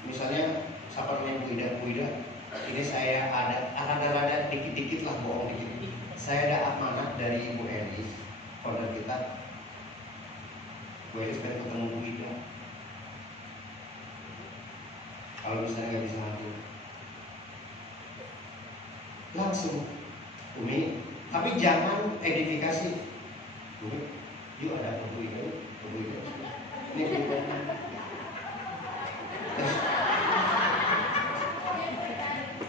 misalnya siapa namanya Bu Ida, ini saya ada dikit-dikit lah bohong dikit. Saya ada amanat dari Ibu Elis, founder kita. Bu Elis pengen ketemu Bu Ida. Kalau misalnya nggak bisa hadir, langsung Umi, tapi jangan edifikasi. Umi, yuk ada Bu Ida. Ini Bu Ida.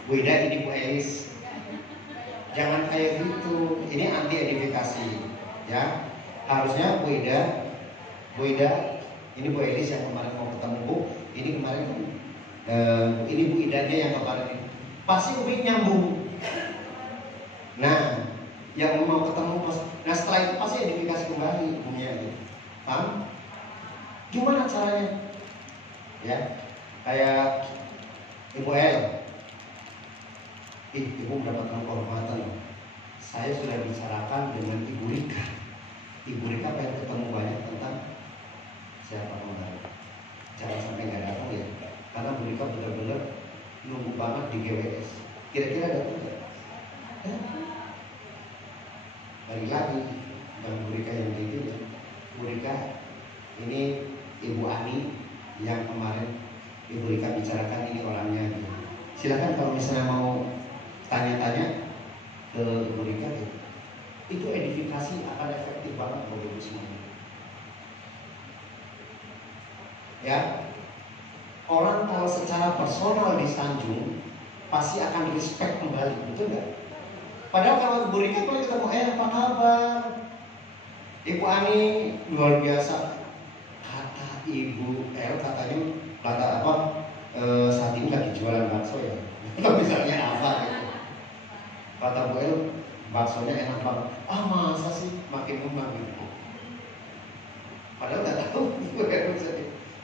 Bu Ida ini Bu Elis. Jangan kayak gitu. Ini anti edifikasi, ya. Harusnya Bu Ida, ini Bu Elis yang kemarin mau ketemu Bu. Ini kemarin ini Bu Idanya yang kemarin ini. Pasti Umi nyambung. Nah, yang mau ketemu pas. Nah setelah itu pasti edifikasi kembali Buminya gitu. Paham? Gimana caranya? Ya, kayak Ibu El. Ibu mendapatkan kehormatan. Saya sudah bicarakan dengan Ibu Rika. Ibu Rika pengen ketemu banyak tentang siapa kemarin. Jangan sampai nggak datang ya. Karena Bu Rika benar-benar nunggu banget di GWS. Kira-kira datang nggak? Lagi-lagi dan Bu Rika yang tinggi. Bu Rika ini Ibu Ani yang kemarin Ibu Rika bicarakan ini orangnya. Silakan kalau misalnya mau tanya-tanya ke Ibu Rika ya. Itu edifikasi akan efektif banget buat ibu semuanya. Ya, orang kalau secara personal disanjung pasti akan respect kembali, betul nggak? Padahal kalau Ibu Rika kalau ketemu apa kabar? Ibu Ani luar biasa. Kata Ibu El katanya lantar apa? Saat ini lagi jualan bakso ya. Atau misalnya apa gitu. Kata Bu El, baksonya enak banget. Ah masa sih makin umah gitu. Padahal nggak tahu.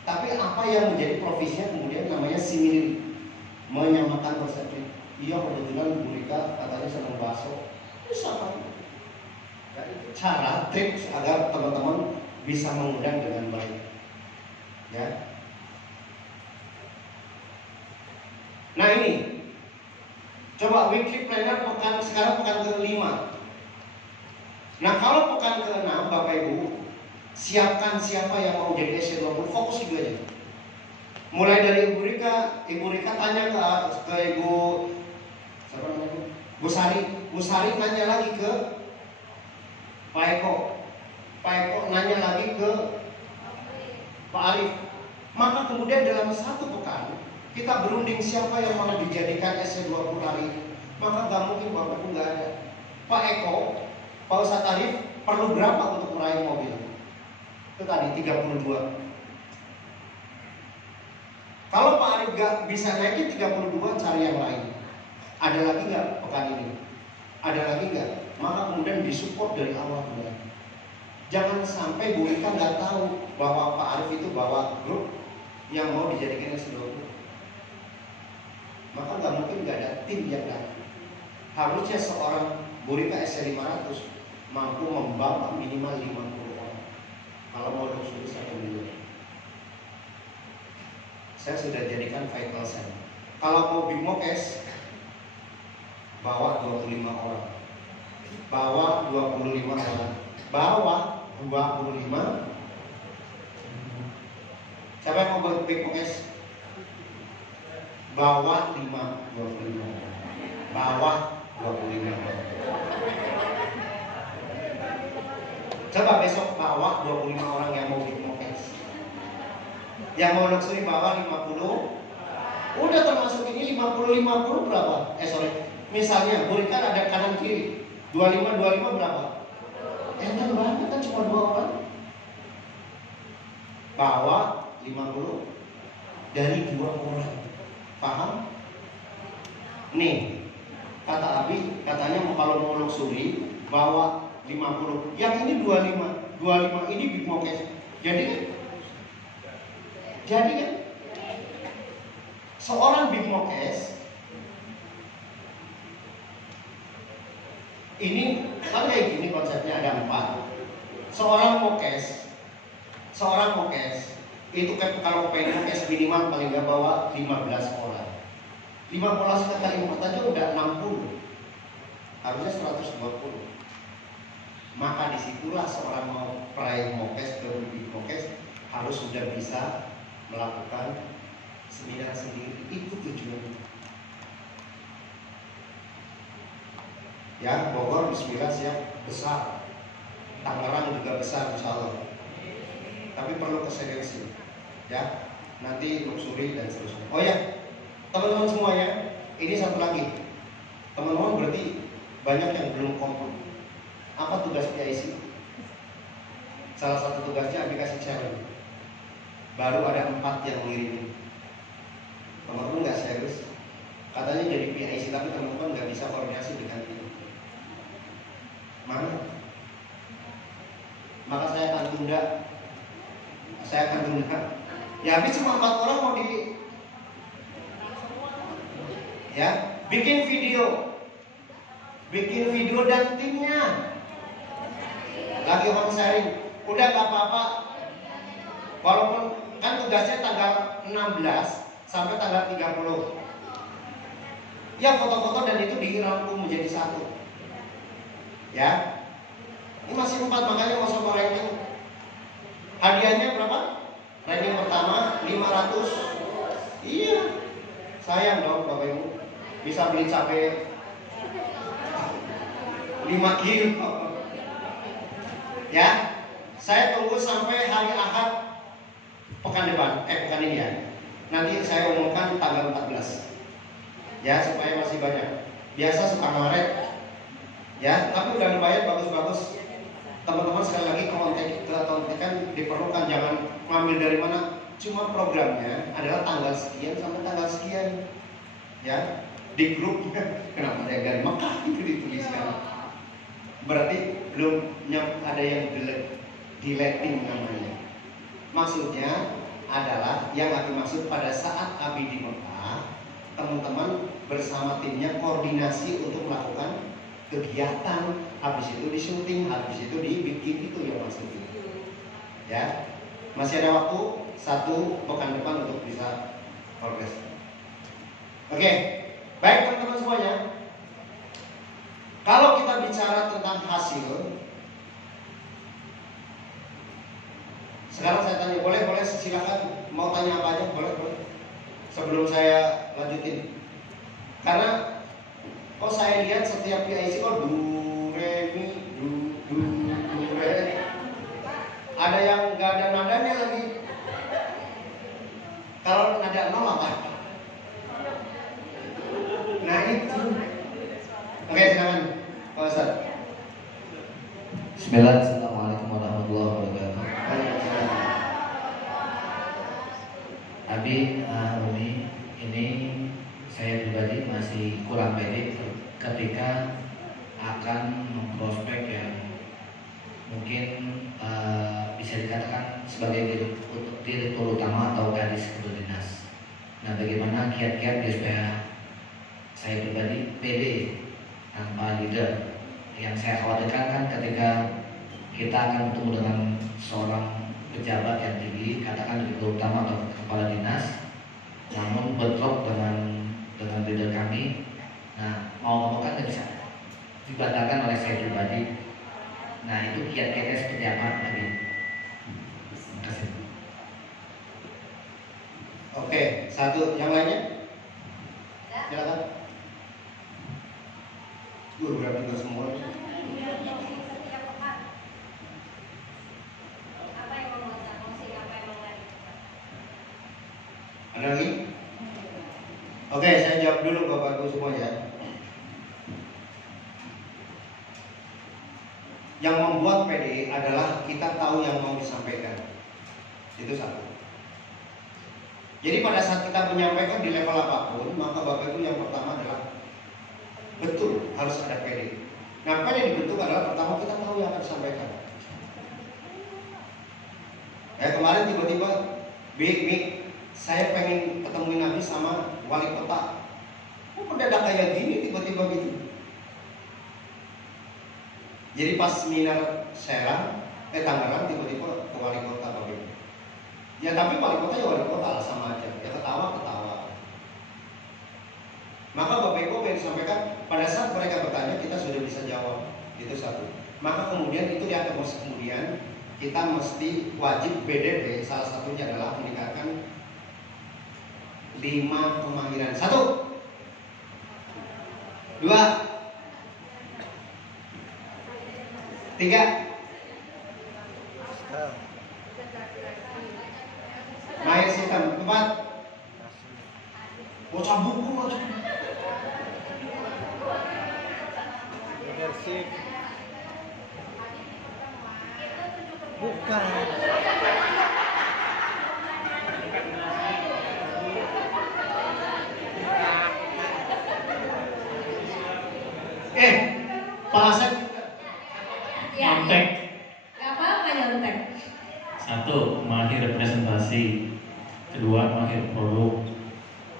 Tapi apa yang menjadi profesinya kemudian namanya simil, menyamakan persepsi. Iya kebetulan Bu Rika katanya senang bakso. Itu sama. Ya, itu cara trik agar teman-teman bisa mengundang dengan baik. Ya. Nah ini, coba weekly planner sekarang pekan ke-5. Nah kalau pekan ke-6 Bapak Ibu, siapkan siapa yang mau jadi SC20, fokus itu aja. Mulai dari Ibu Rika tanya ke Ibu siapa namanya? Bu Sari nanya lagi ke Pak Eko nanya lagi ke Pak Arif. Maka kemudian dalam satu pekan kita berunding siapa yang mau dijadikan SC20 hari ini. Maka gak mungkin Bapak Ibu gak ada. Pak Eko, Pak Ustadz Arif perlu berapa untuk meraih mobil? Itu tadi 32. Kalau Pak Arif gak bisa naikin 32, cari yang lain. Ada lagi gak pekan ini? Ada lagi gak? Maka kemudian disupport dari awal kembali. Jangan sampai Bu Rika gak tahu bahwa Pak Arif itu bawa grup yang mau dijadikan SC20. Maka gak mungkin gak ada tim yang datang. Harusnya seorang Bu Rika SC500 mampu membawa minimal 50 orang. Kalau mau sudah 1 miliar. Saya sudah jadikan vital sign. Kalau mau big mokes, bawa 25 orang. Bawa 25 orang. Bawa 25. Siapa yang mau big mokes? Bawa 25 orang. Bawa 25 orang. Coba besok bawa 25 orang yang mau big mokes. Yang mau luxury bawah 50. Udah termasuk ini 50 berapa? Misalnya berikan ada kanan kiri 25 berapa? Enteng banget kan cuma 2 orang. Bawah 50 dari 2 orang. Paham? Nih, kata Abi katanya kalau mau luxury bawa 50. Yang ini 25 ini big mokes. Jadi kan seorang big mokes ini kan kayak gini konsepnya ada 4. Seorang mokes itu kalau pengen mokes minimal paling nggak bawa 15 orang. 15 kali 4 aja udah 60. Harusnya 120. Maka disitulah seorang mau peraih mokes ke big mokes harus sudah bisa melakukan seminar sendiri. Itu tujuannya. Ya, Bogor bismillah siap besar. Tangerang juga besar insya Allah. Tapi perlu keseriusan. Ya, nanti luxury dan seterusnya. Oh ya, teman-teman semuanya, ini satu lagi. Teman-teman berarti banyak yang belum komplit. Apa tugas PIC? Salah satu tugasnya aplikasi challenge. Baru ada 4 yang ngirimin. Teman-teman nggak serius. Katanya jadi PIC tapi teman-teman nggak bisa koordinasi dengan itu. Mana? Maka saya akan tunda. Ya habis cuma 4 orang mau ya bikin video dan timnya lagi home sharing. Udah nggak apa-apa. Walaupun kan tugasnya tanggal 16 sampai tanggal 30. Ya foto-foto dan itu dirangkum menjadi 1. Ya. Ini masih 4 makanya mau sama ranking. Hadiahnya berapa? Ranking pertama 500. Iya. Sayang dong Bapak Ibu. Bisa beli cabai 5 kilo. Ya. Saya tunggu sampai hari Ahad pekan depan, pekan ini ya. Nanti saya umumkan tanggal 14. Ya, supaya masih banyak. Biasa suka ngaret. Ya, tapi udah lumayan bagus-bagus. Teman-teman sekali lagi kontekan diperlukan, jangan ngambil dari mana. Cuma programnya adalah tanggal sekian sampai tanggal sekian. Ya, di grup kenapa dari Mekah itu dituliskan. Berarti belum ada yang deleting namanya. Maksudnya adalah yang Abi maksud pada saat Abi di Mekah, teman-teman bersama timnya koordinasi untuk melakukan kegiatan, habis itu di syuting, habis itu dibikin, itu yang maksudnya. Ya, masih ada waktu 1 pekan depan untuk bisa progres. Oke, baik teman-teman semuanya. Kalau kita bicara tentang hasil, sekarang saya tanya, boleh silakan mau tanya apa aja, boleh. Sebelum saya lanjutin, karena kok saya lihat setiap PIC kok do re mi do re, ada yang nggak ada nadanya lagi. Kalau nada 0 apa? Nah itu. Oke, silakan Pak Ustaz. Bismillahirrahmanirrahim. Assalamualaikum warahmatullahi wabarakatuh. Abi, Uni, ini saya pribadi masih kurang pede ketika akan memprospek yang mungkin bisa dikatakan sebagai direktur utama atau kadis dinas. Nah, bagaimana kiat-kiat biar supaya saya pribadi pede tanpa leader? Yang saya khawatirkan kan ketika kita akan bertemu dengan seorang pejabat yang tinggi, katakan direktur utama atau kepala dinas, namun bentrok dengan leader kami. Nah, mau kan nggak bisa dibatalkan oleh saya pribadi. Nah, itu kiat-kiatnya seperti apa lagi? Terima kasih. Oke, 1 yang lainnya, silakan. Udah pintar semua. Ada lagi? Oke, saya jawab dulu Bapak Ibu semua ya. Yang membuat pede adalah kita tahu yang mau disampaikan. Itu satu. Jadi pada saat kita menyampaikan di level apapun, maka Bapak Ibu yang pertama adalah betul harus ada pede. Nah, pede dibentuk adalah pertama kita tahu yang akan disampaikan. Kemarin tiba-tiba, Bik, saya pengen ketemu Nabi sama wali kota. Kok mendadak kayak gini tiba-tiba gitu? Jadi pas seminar Serang, Tangerang tiba-tiba ke wali kota Bapak Ibu. Ya tapi wali kota ya wali kota lah, sama aja. Ya ketawa. Maka Bapak Ibu yang disampaikan pada saat mereka bertanya kita sudah bisa jawab. Itu satu. Maka kemudian itu yang kemudian kita mesti wajib BDP, salah satunya adalah meningkatkan 5 kemahiran. 1, 2, 3. Mahir sistem. 4. Bocah buku aja. Leadership. Bukan. Kepala saya Nyontek. Gak apa-apa nyontek. 1. Mahir representasi. 2. Mahir produk.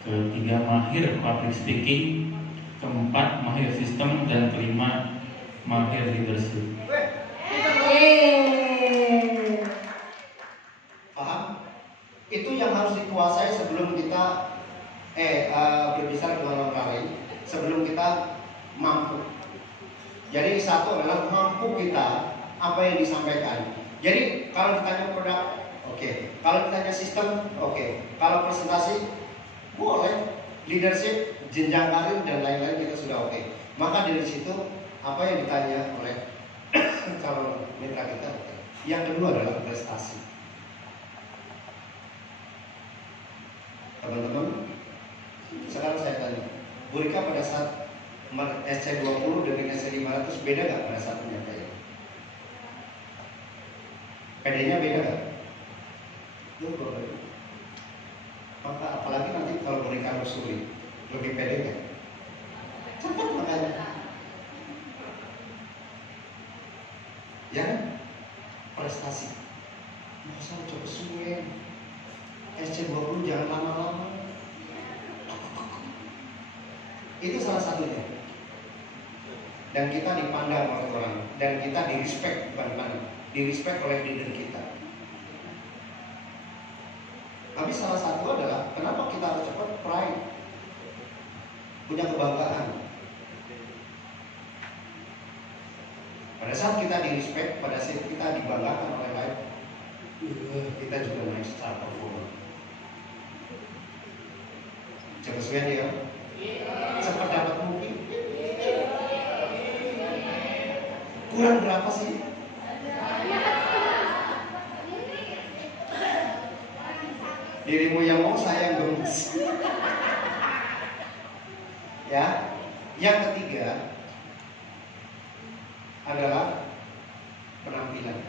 3. Mahir public speaking. 4. Mahir sistem. Dan 5. Mahir leadership. paham? Itu yang harus dikuasai sebelum kita berbicara dengan orang lain, sebelum kita mampu. Jadi satu adalah mampu kita apa yang disampaikan. Jadi kalau ditanya produk, oke. Kalau ditanya sistem, oke. Kalau presentasi, boleh. Leadership, jenjang karir dan lain-lain kita sudah oke. Maka dari situ apa yang ditanya oleh calon mitra kita, oke. Yang kedua adalah prestasi. Teman-teman, sekarang saya tanya, Bu Rika pada saat SC20 dengan SC500 beda nggak pada saat menyampaikan? PD-nya beda nggak? Maka apalagi nanti kalau Bu Rika harus sulit, lebih pede nggak? Cepat makanya. Ya, prestasi. Masa coba suwe. SC20 jangan lama-lama. Itu salah satunya. Dan kita dipandang oleh orang, dan kita di-respect, bukan dipandang, di-respect oleh leader kita. Tapi salah satu adalah kenapa kita harus cepat? Pride, punya kebanggaan. Pada saat kita di-respect, pada saat kita dibanggakan oleh lain, kita juga naik secara performa. Coba sesuai ya. Cepat dapat mungkin. Kurang berapa sih? Dirimu yang mau, saya yang gemes. Ya. Yang ketiga adalah penampilan.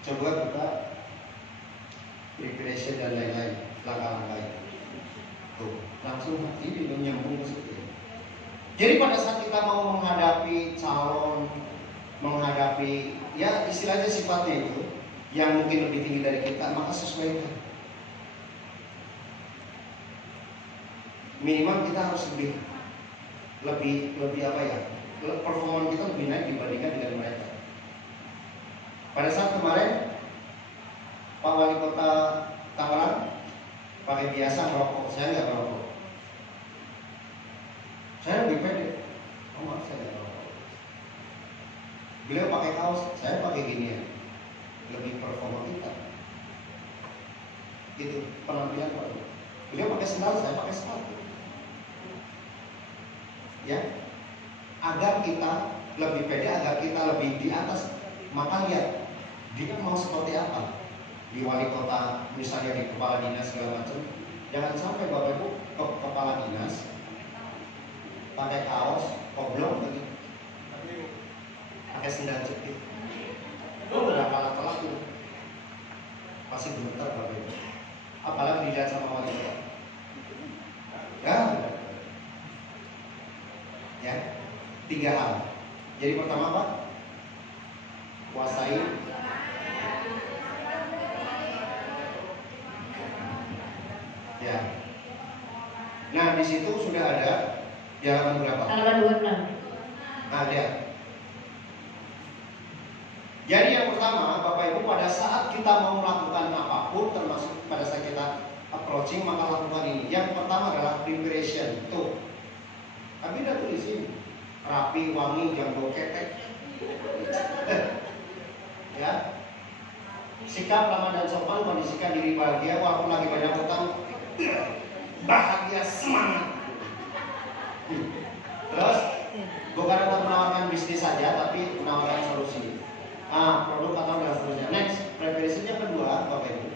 Coba buka preparation dan lain-lain, langkah-langkah. Tuh, langsung ini menyambung ke situ. Jadi pada saat kita mau menghadapi calon, menghadapi ya istilahnya sifatnya itu yang mungkin lebih tinggi dari kita, maka sesuaikan. Minimal kita harus lebih apa ya? Performa kita lebih naik dibandingkan dengan mereka. Pada saat kemarin Pak Wali Kota Tangerang pakai biasa merokok, saya nggak merokok. Saya lebih pede. Oh maaf, saya nggak merokok. Beliau pakai kaos, saya pakai ginian. Lebih performa kita. Gitu penampilan Pak. Beliau pakai sandal, saya pakai sepatu. Ya, agar kita lebih pede, agar kita lebih di atas. Maka lihat dia mau seperti apa. di wali kota, misalnya di kepala dinas segala macam, jangan sampai Bapak Ibu ke kepala dinas pakai kaos oblong lagi, pakai sendal jepit, udah kalah telat tuh, pasti gemetar Bapak Ibu. Apalagi dilihat sama wali kota. Ya, 3 hal. Jadi pertama apa? Kuasai ya. Nah, di situ sudah ada di halaman berapa? Halaman 26. Nah, lihat. Jadi yang pertama, Bapak Ibu, pada saat kita mau melakukan apapun, termasuk pada saat kita approaching, maka lakukan ini. Yang pertama adalah preparation. Tuh, kami udah tulis ini. Rapi, wangi, jangan bau ketek. Ya. Sikap ramah dan sopan, kondisikan diri bahagia walaupun lagi banyak utang. Bahagia, semangat. Terus, bukan untuk menawarkan bisnis saja, tapi menawarkan solusi. Produk atau dan seterusnya. Next, preparation yang kedua, Bapak Ibu.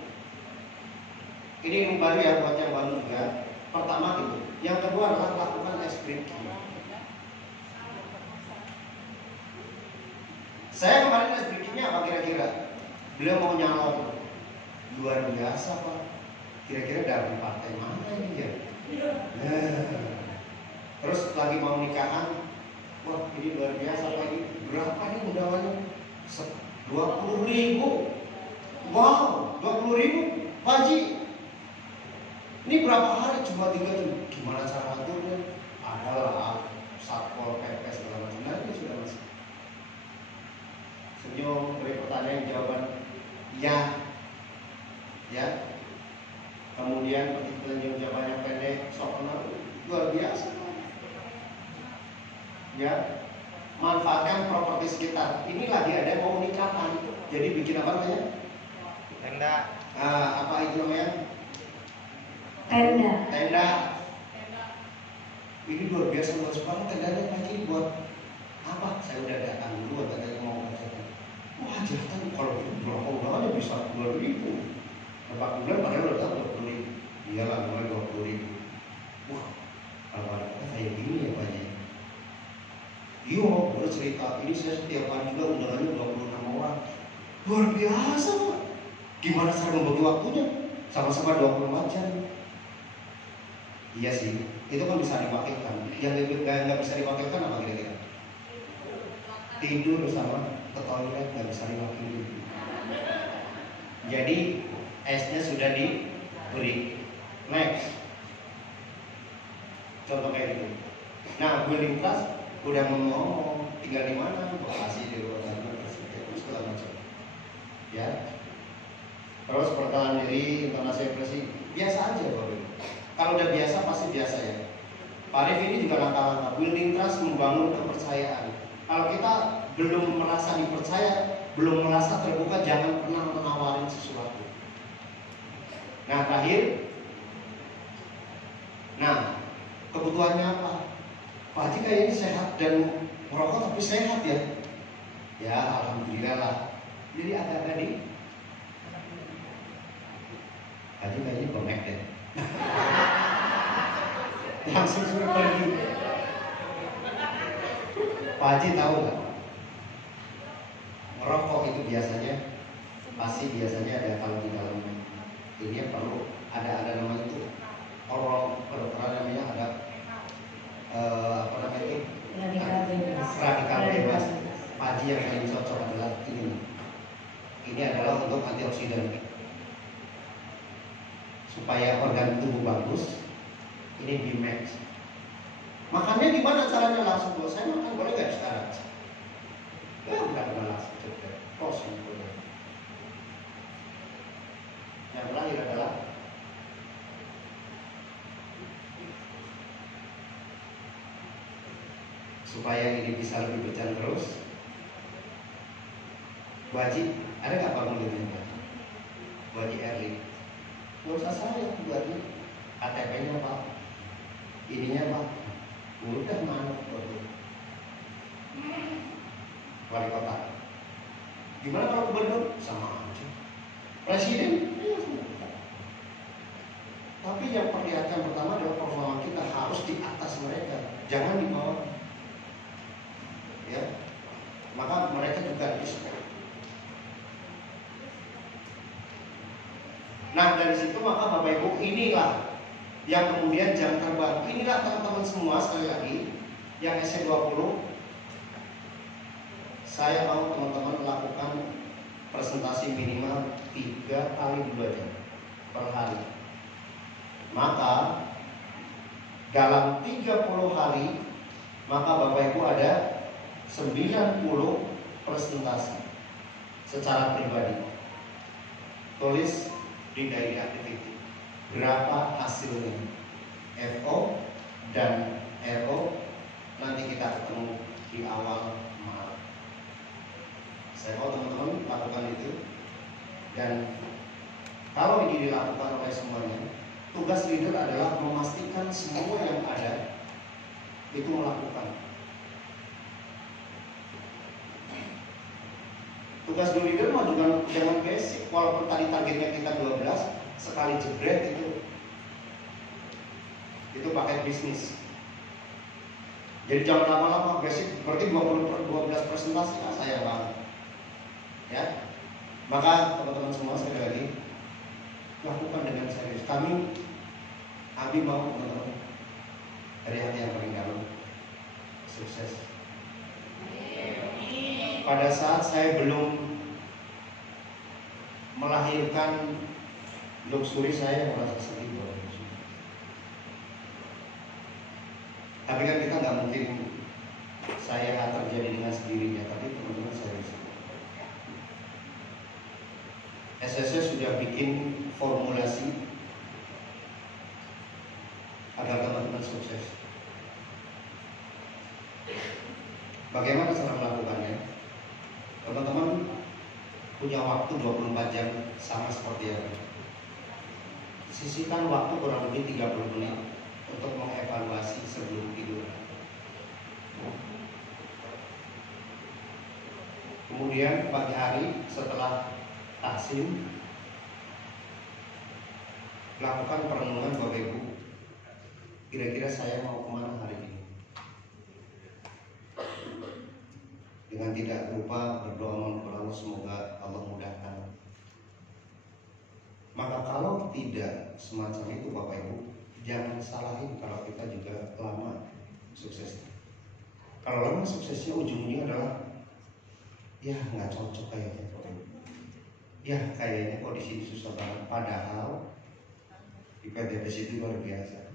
Ini yang baru ya, buat yang baru juga. Pertama itu. Yang kedua adalah lakukan ice breaking. Saya kemarin ice breakingnya apa kira-kira? Beliau mau nyalon. Luar biasa Pak. Kira-kira dari partai mana ini ya? Terus lagi mau nikahan. Wah ini luar biasa Pak, ini berapa nih undangannya? 20.000. Wow, 20.000 Pak Haji. Ini berapa hari cuma 3 jam? Gimana cara aturnya? Adalah satpol pp segala macam. Nah ini sudah masuk. Senyum, beri pertanyaan jawaban ya, ya. Kemudian senyum jawabannya pendek, sok kenal, luar biasa. Ya. Manfaatkan properti sekitar. Ini lagi ada mau nikahan, jadi bikin apa namanya? Tenda. Apa itu namanya? Tenda. Ini luar biasa luas banget tendanya Pak Haji. Buat apa? Saya udah datang dulu katanya mau kerjakan. Wah jatan kalau berapa undangannya bisa 2.000. Berapa bulan padahal udah tahu 20.000. Iyalah mulai 20.000. Wah kalau ada kayak gini ya Pak Haji. Iya, boleh cerita. Ini saya setiap hari juga undangannya 26 orang. Luar biasa Pak. Gimana cara membagi waktunya? Sama-sama 24 jam. Iya sih, itu kan bisa diwakilkan. Yang nggak bisa diwakilkan apa kira-kira? Tidur sama ke toilet nggak bisa diwakilkan. Jadi esnya sudah diberi. Next, contoh kayak gitu. Nah, building trust udah ngomong, tinggal di mana? Lokasi di luar sana, terus segala macam. Ya. Terus perkenalan diri, intonasi ekspresi, biasa aja Bapak Ibu. Kalau udah biasa pasti biasa ya. Pak Arif ini juga langkah-langkah building trust, membangun kepercayaan. Kalau kita belum merasa dipercaya, belum merasa terbuka, jangan pernah menawarin sesuatu. Nah terakhir, nah kebutuhannya apa? Pak Haji kayaknya sehat dan merokok tapi sehat ya. Ya alhamdulillah lah. Jadi agak-agak di Haji kayaknya pemek deh. Langsung suruh pergi. Pak Haji tahu nggak? Merokok itu biasanya ada kalau di dalam ini perlu ada namanya itu orang kedokteran namanya ada apa namanya itu radikal bebas. Pak Haji yang paling cocok adalah ini. Ini adalah untuk antioksidan supaya organ tubuh bagus. Ini Bimax. Makannya gimana caranya? Langsung buat saya makan boleh nggak sekarang? Bukan langsung cepat. Proses boleh. Yang terakhir adalah supaya ini bisa lebih berjalan terus. Wajib, ada nggak formulirnya? Wajib Erling. Nggak usah saya buat ini. KTP-nya Pak, ininya Pak, udah mana Wali kota. Gimana kalau gubernur? Sama aja. Presiden, iya. Tapi yang perlihatkan pertama adalah performa kita harus di atas mereka, jangan di bawah. Ya, maka mereka juga respect. Nah dari situ maka Bapak Ibu inilah yang kemudian jam terbang. Inilah teman-teman semua sekali lagi yang SC20. Saya mau teman-teman lakukan presentasi minimal 3 kali 2 jam per hari. Maka dalam 30 hari maka Bapak Ibu ada 90 presentasi secara pribadi. Tulis di daily activity berapa hasilnya, FO dan RO. Nanti kita ketemu di awal Maret. Saya mau teman-teman lakukan itu. Dan kalau ini dilakukan oleh semuanya, tugas leader adalah memastikan semua yang ada itu melakukan. Tugas dulu leader mah juga jangan basic. Walaupun tadi targetnya kita 12, sekali jebret itu pakai bisnis. Jadi jangan lama-lama basic berarti 12 presentasi lah saya banget. Ya. Maka teman-teman semua sekali lagi lakukan dengan serius. Abi mau teman-teman dari hati yang paling dalam sukses. Pada saat saya belum melahirkan luxury, saya merasa sedih bahwa tapi kan kita nggak mungkin saya terjadi dengan sendirinya. Tapi teman-teman saya SSS sudah bikin formulasi agar teman-teman sukses. Bagaimana cara melakukannya? Teman-teman punya waktu 24 jam sama seperti yang sisihkan waktu kurang lebih 30 menit untuk mengevaluasi sebelum tidur. Kemudian pagi hari setelah tahsin lakukan perenungan Bapak Ibu. Kira-kira saya mau kemana hari ini? Dengan tidak lupa berdoa kepada Allah, semoga Allah mudahkan. Maka kalau tidak semacam itu Bapak Ibu, jangan salahin kalau kita juga lama suksesnya. Kalau lama suksesnya ujungnya adalah ya nggak cocok kayaknya Bapak Ibu. Ya kayaknya kok di sini susah banget. Padahal di PTBS itu luar biasa.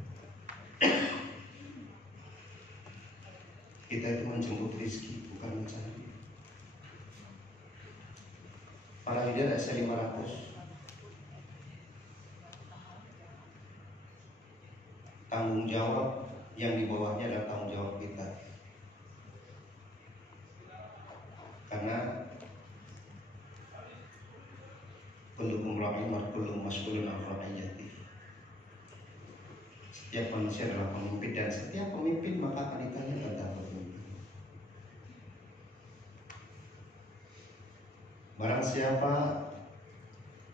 Kita itu menjemput rezeki, bukan mencari. Para leader SC500 tanggung jawab yang di bawahnya adalah tanggung jawab kita. Karena kullukum ra'in wa kullukum mas'ulun 'an ra'iyatihi. Setiap manusia adalah pemimpin, dan setiap pemimpin maka akan ditanya tentang pemimpin. Barang siapa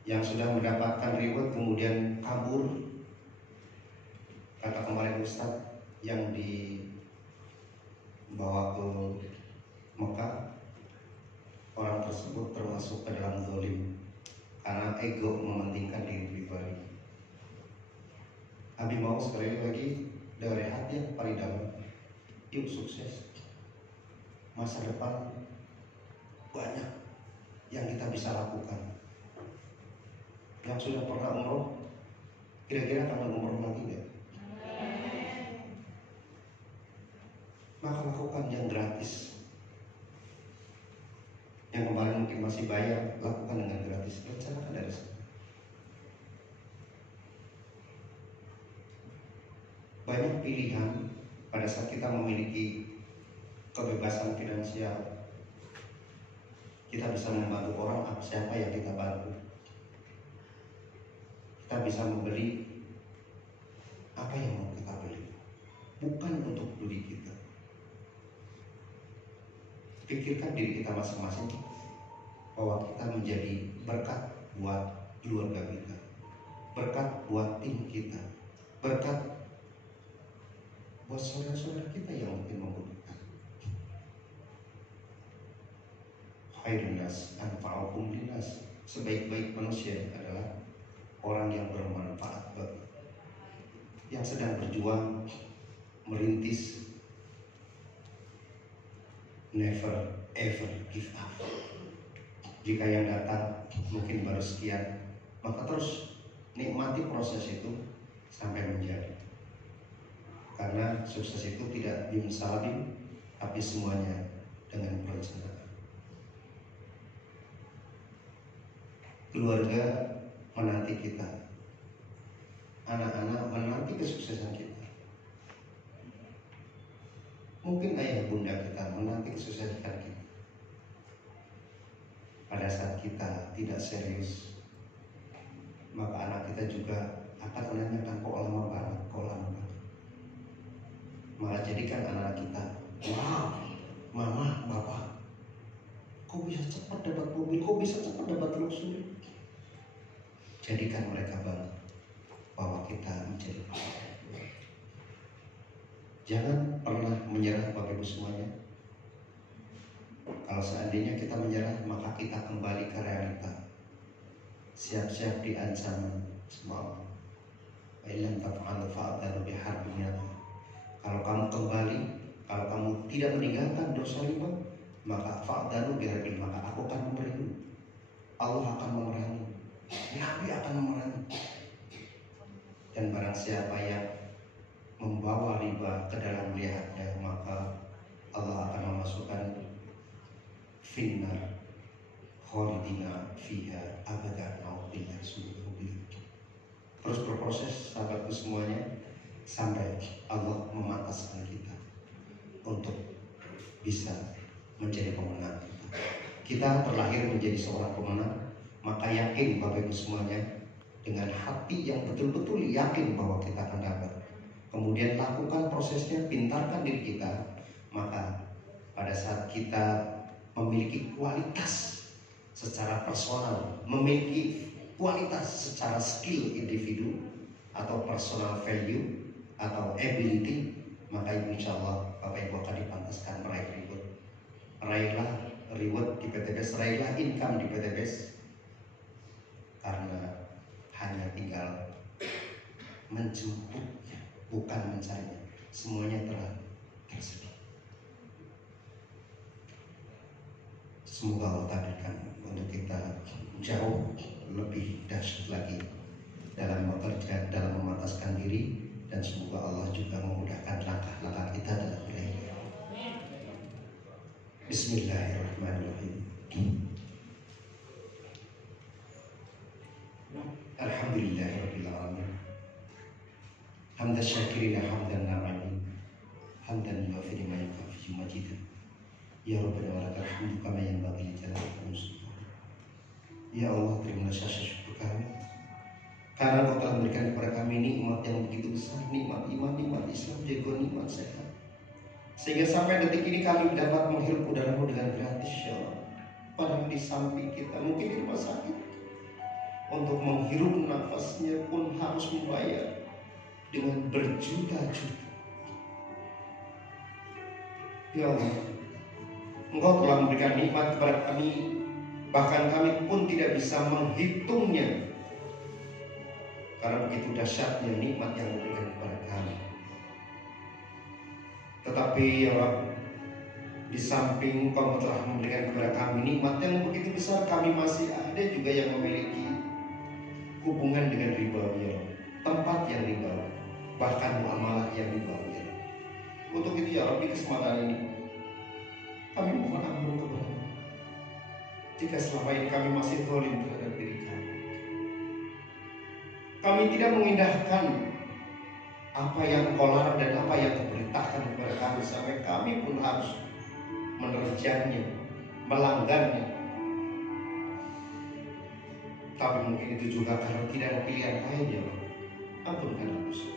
yang sudah mendapatkan reward kemudian kabur, kata kemarin Ustadz yang dibawa ke Mekah, orang tersebut termasuk ke dalam zalim karena ego mementingkan diri pribadi. Abi mau sekali lagi dari hati yang paling dalam, yuk sukses. Masa depan banyak yang kita bisa lakukan. Yang sudah pernah umroh, kira-kira akan umroh lagi nggak? Maka lakukan yang gratis. Yang kemarin mungkin masih bayar, lakukan dengan gratis. Rencanakan dari sana. Banyak pilihan pada saat kita memiliki kebebasan finansial. Kita bisa membantu orang, siapa yang kita bantu. Kita bisa membeli apa yang mau kita beli, bukan untuk beli kita. Pikirkan diri kita masing-masing bahwa kita menjadi berkat buat keluarga kita, berkat buat tim kita, berkat buat saudara-saudara kita yang mungkin membutuhkan. Khairun nas anfa'uhum linnas. Sebaik-baik manusia adalah orang yang bermanfaat bagi, yang sedang berjuang merintis. Never ever give up. Jika yang datang mungkin baru sekian, maka terus nikmati proses itu sampai menjadi. Karena sukses itu tidak bimsalabim, tapi semuanya dengan perencanaan. Keluarga menanti kita, anak-anak menanti kesuksesan kita. Mungkin ayah bunda kita menanti kesuksesan kita. Pada saat kita tidak serius, maka anak kita juga akan menanyakan, kok lama banget, kok lama banget. Malah jadikan anak kita, wah, mama, bapak, kok bisa cepat dapat mobil, kok bisa cepat dapat luxury. Jadikan mereka bangga bahwa kita menjadi bapak. Jangan pernah menyerah Bapak Ibu semuanya. Kalau seandainya kita menyerah, maka kita kembali ke realita. Siap-siap diancam semua. Ilam taf'al fa'adhanu biharbin minallah. Kalau kamu kembali, kalau kamu tidak meninggalkan dosa 5, maka fa'adhanu biharbin, maka aku akan memberimu. Allah akan memerangi, Nabi akan memerangi. Dan barang siapa yang membawa riba ke dalam lihatnya, maka Allah akan memasukkan finnar khalidina fiha abadan na'udzubillah subhanahu. Terus berproses sahabatku semuanya sampai Allah memantaskan kita untuk bisa menjadi pemenang. Kita terlahir menjadi seorang pemenang, maka yakin Bapak Ibu semuanya, dengan hati yang betul-betul yakin bahwa kita akan dapat. Kemudian lakukan prosesnya, pintarkan diri kita, maka pada saat kita memiliki kualitas secara personal, memiliki kualitas secara skill individu atau personal value atau ability, maka insya Allah Bapak Ibu akan dipantaskan meraih reward. Raihlah reward di PTBS, raihlah income di PTBS, karena hanya tinggal menjemputnya, bukan mencarinya. Semuanya telah tersedia. Semoga Allah takdirkan untuk kita jauh lebih dahsyat lagi dalam bekerja, dalam memantaskan diri, dan semoga Allah juga memudahkan langkah-langkah kita dalam belajar. Bismillahirrahmanirrahim. Alhamdulillahirabbil alamin. Hamdan syakirina hamdan na'amin. Hamdan yuwafiqu ma yukafi majidan. Ya Rabbana wa lakal hamdu kama yanbaghi li jalali wajhika. Ya Allah, terima kasih syukur kami karena Kau telah memberikan kepada kami nikmat yang begitu besar, nikmat iman, nikmat Islam, juga nikmat sehat, sehingga sampai detik ini kami dapat menghirup udara-Mu dengan gratis, ya Allah. Padahal di samping kita mungkin di rumah sakit, untuk menghirup nafasnya pun harus membayar dengan berjuta-juta. Ya Allah, Engkau telah memberikan nikmat kepada kami, bahkan kami pun tidak bisa menghitungnya, karena begitu dahsyatnya nikmat yang diberikan kepada kami. Tetapi ya Allah, di samping Engkau telah memberikan kepada kami nikmat yang begitu besar, kami masih ada juga yang memiliki hubungan dengan riba, ya Allah. Tempat yang riba, bahkan muamalah yang riba, ya Allah. Untuk itu ya Rabbi, kesempatan ini kami mohon ampun kepada-Mu jika selama ini kami masih zalim terhadap diri kami. Kami tidak mengindahkan apa yang Engkau larang dan apa yang Kau perintahkan kepada kami, sampai kami pun harus menerjangnya, melanggarnya. Tapi mungkin itu juga karena tidak ada pilihan lain, ya Allah. Ampunkanlah dosa,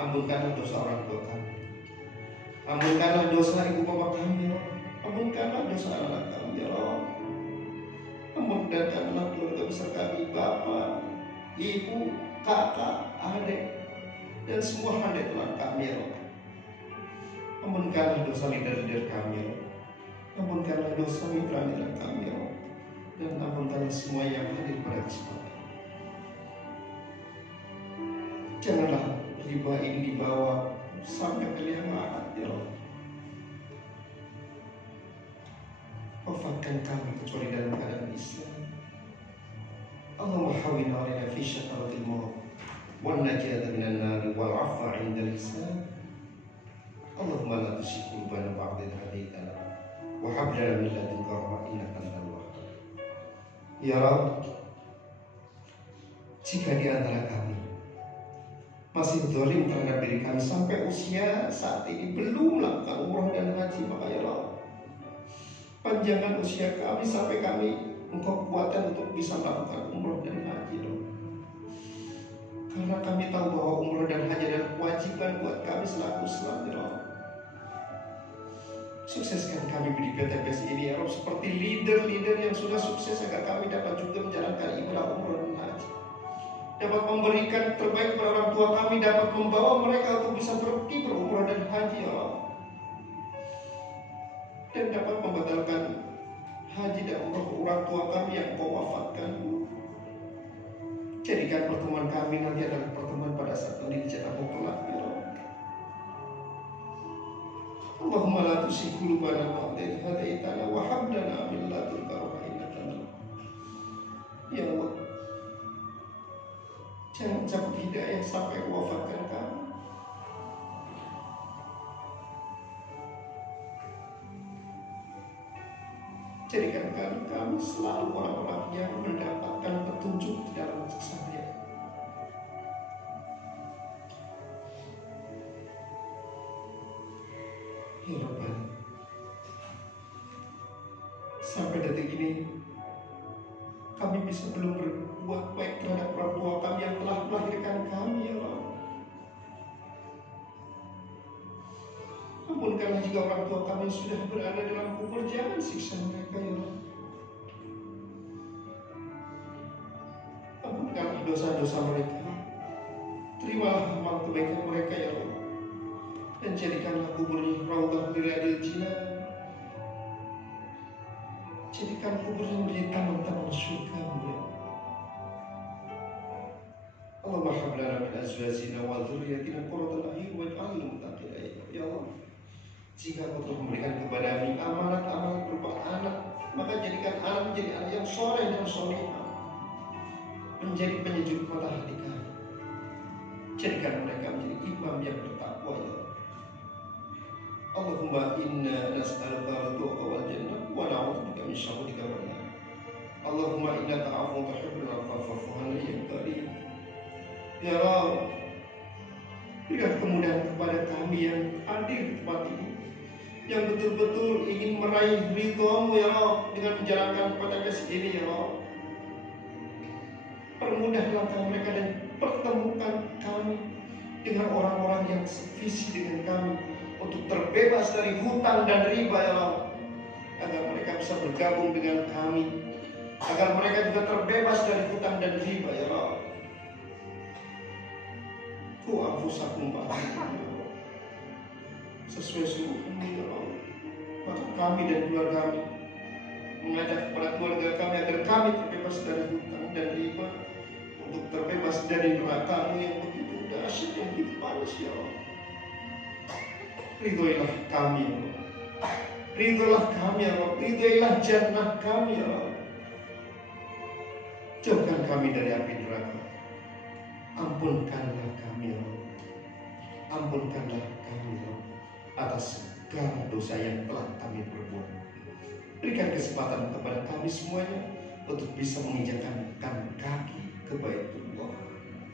ampunkanlah dosa orang tua kami, ampunkanlah dosa ibu bapak kami, ya Allah. Ampunkanlah dosa anak kami, ya Allah. Ampunkanlah keluarga besar kami, bapak, ibu, kakak, adik, dan semua hadirin kami ya Allah. Ampunkanlah dosa leader-leader kami ya Allah. Ampunkanlah dosa mitra-mitra kami ya Allah. Dan ampunkanlah semua yang hadir pada kesempatan. Janganlah riba ini dibawa sampai ke liang lahat ya Allah. Wafatkan kami kecuali dalam keadaan Islam. Allahumma hawwin 'alaina fi syakaratil maut wan najata minan nar wal 'afwa 'indal hisab. Allahumma la tuzigh qulubana ba'da idh hadaytana wa hab lana min ladunka rahmatan innaka antal wahhab. Ya Rabb, jika di antara kami masih zalim terhadap diri kami sampai usia saat ini belum melakukan umrah dan haji, maka ya Allah, panjangkan usia kami sampai kami Engkau kuatkan untuk bisa melakukan umrah dan haji ya Allah. Karena kami tahu bahwa umrah dan haji adalah kewajiban buat kami selaku Islam ya Allah. Sukseskan kami di PTPS ini ya Allah, seperti leader-leader yang sudah sukses agar kami dapat juga menjalankan ibadah umrah dan haji, dapat memberikan terbaik kepada orang tua kami, dapat membawa mereka untuk bisa pergi berumrah dan haji ya Allah, dan dapat membatalkan haji dan umrah orang tua kami yang Kau wafatkan. Jadikan pertemuan kami nanti adalah pertemuan pada saat nanti di jannah kelak ya Allah. Allahumma la tuzigh qulubana ba'da idh hadaytana wa hab lana min ladunka rahmatan innaka antal wahhab. Ya Allah, jangan cabut hidayah sampai wafatkan kami. Jadikan kami selalu orang-orang yang mendapatkan petunjuk di dalam keseharian. Ya Rabbana, sampai detik ini kami bisa belum berbuat baik terhadap orang tua kami yang telah melahirkan kami ya Allah. Ampunkanlah jika orang tua kami sudah berada dalam kubur, jangan siksa mereka ya Allah. Ampunkanlah dosa-dosa mereka, terimalah amal kebaikan mereka ya Allah, dan jadikanlah kuburnya raudhah min riyadil jinan. Jadikan kuburnya menjadi taman-taman surga ya. Allahumma hab lana min azwajina wa dhurriyyatina qurrata a'yun waj'alna lil muttaqina ya Allah. Jika Kau telah memberikan kepada kami amanat-amanat berupa anak, maka jadikan anak menjadi anak yang soleh dan solehah, menjadi penyejuk mata hati kami. Jadikan mereka menjadi imam yang bertakwa ya Allah. Allahumma inna nas'aluka ridhaka wal jannah wa na'udzubika min syarrika wan nar. Allahumma innaka 'afuwwun tuhibbul 'afwa fa'fu 'anna ya karim. Ya Rabb, berikan kemudahan kepada kami yang hadir di tempat ini, yang betul-betul ingin meraih ridho-Mu ya Allah dengan menjalankan PTPS ini ya Allah. Permudah langkah mereka dan pertemukan kami dengan orang-orang yang sevisi dengan kami untuk terbebas dari hutang dan riba ya Allah, agar mereka bisa bergabung dengan kami, agar mereka juga terbebas dari hutang dan riba ya Allah. Ku anfusakum ba'da sesuai suruh-Mu ya Allah. Maka kami dan keluarga kami mengajak kepada keluarga kami agar kami terbebas dari hutang dan riba, untuk terbebas dari neraka-Mu yang begitu dahsyat, yang begitu panas ya Allah. Ridhoilah kami ya Allah, ridhoilah kami ya Allah, ridhoilah jannah kami ya Allah. Jauhkan kami dari api neraka. Ampunkanlah kami ya Allah, ampunkanlah kami ya Allah atas segala dosa yang telah kami perbuat. Berikan kesempatan kepada kami semuanya untuk bisa menginjakkan kaki ke Baitullah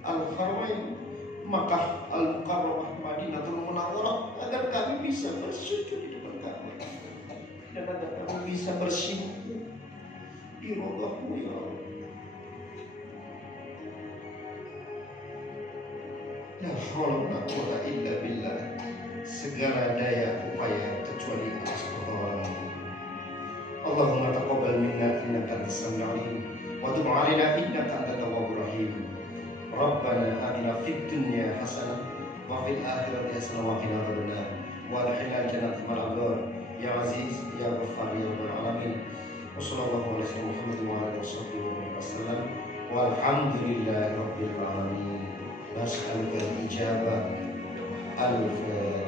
Al-Haramain, Makkah Al-Mukarramah, Madinatul Munawwarah, agar kami bisa bersujud di depan Ka'bah dan agar kami bisa bersimpuh di Raudhah-Mu ya Allah. La haula wala quwwata illa billah. Segala daya upaya kecuali atas pertolongan. Allahumma taqabbal minna innaka antas samiul alim wa tub 'alaina innaka antat tawwabur rahim. Rabbana atina fid dunya hasanah wa fil akhirati hasanah wa qina adzabannar wa adkhilna jannata ma'al abrar ya aziz ya ghaffar ya rabbal alamin. Wassallallahu ala sayyidina Muhammad wa ala alihi wasallam walhamdulillahi rabbil alamin. Nas'aluka al-ijabah al-fatihah.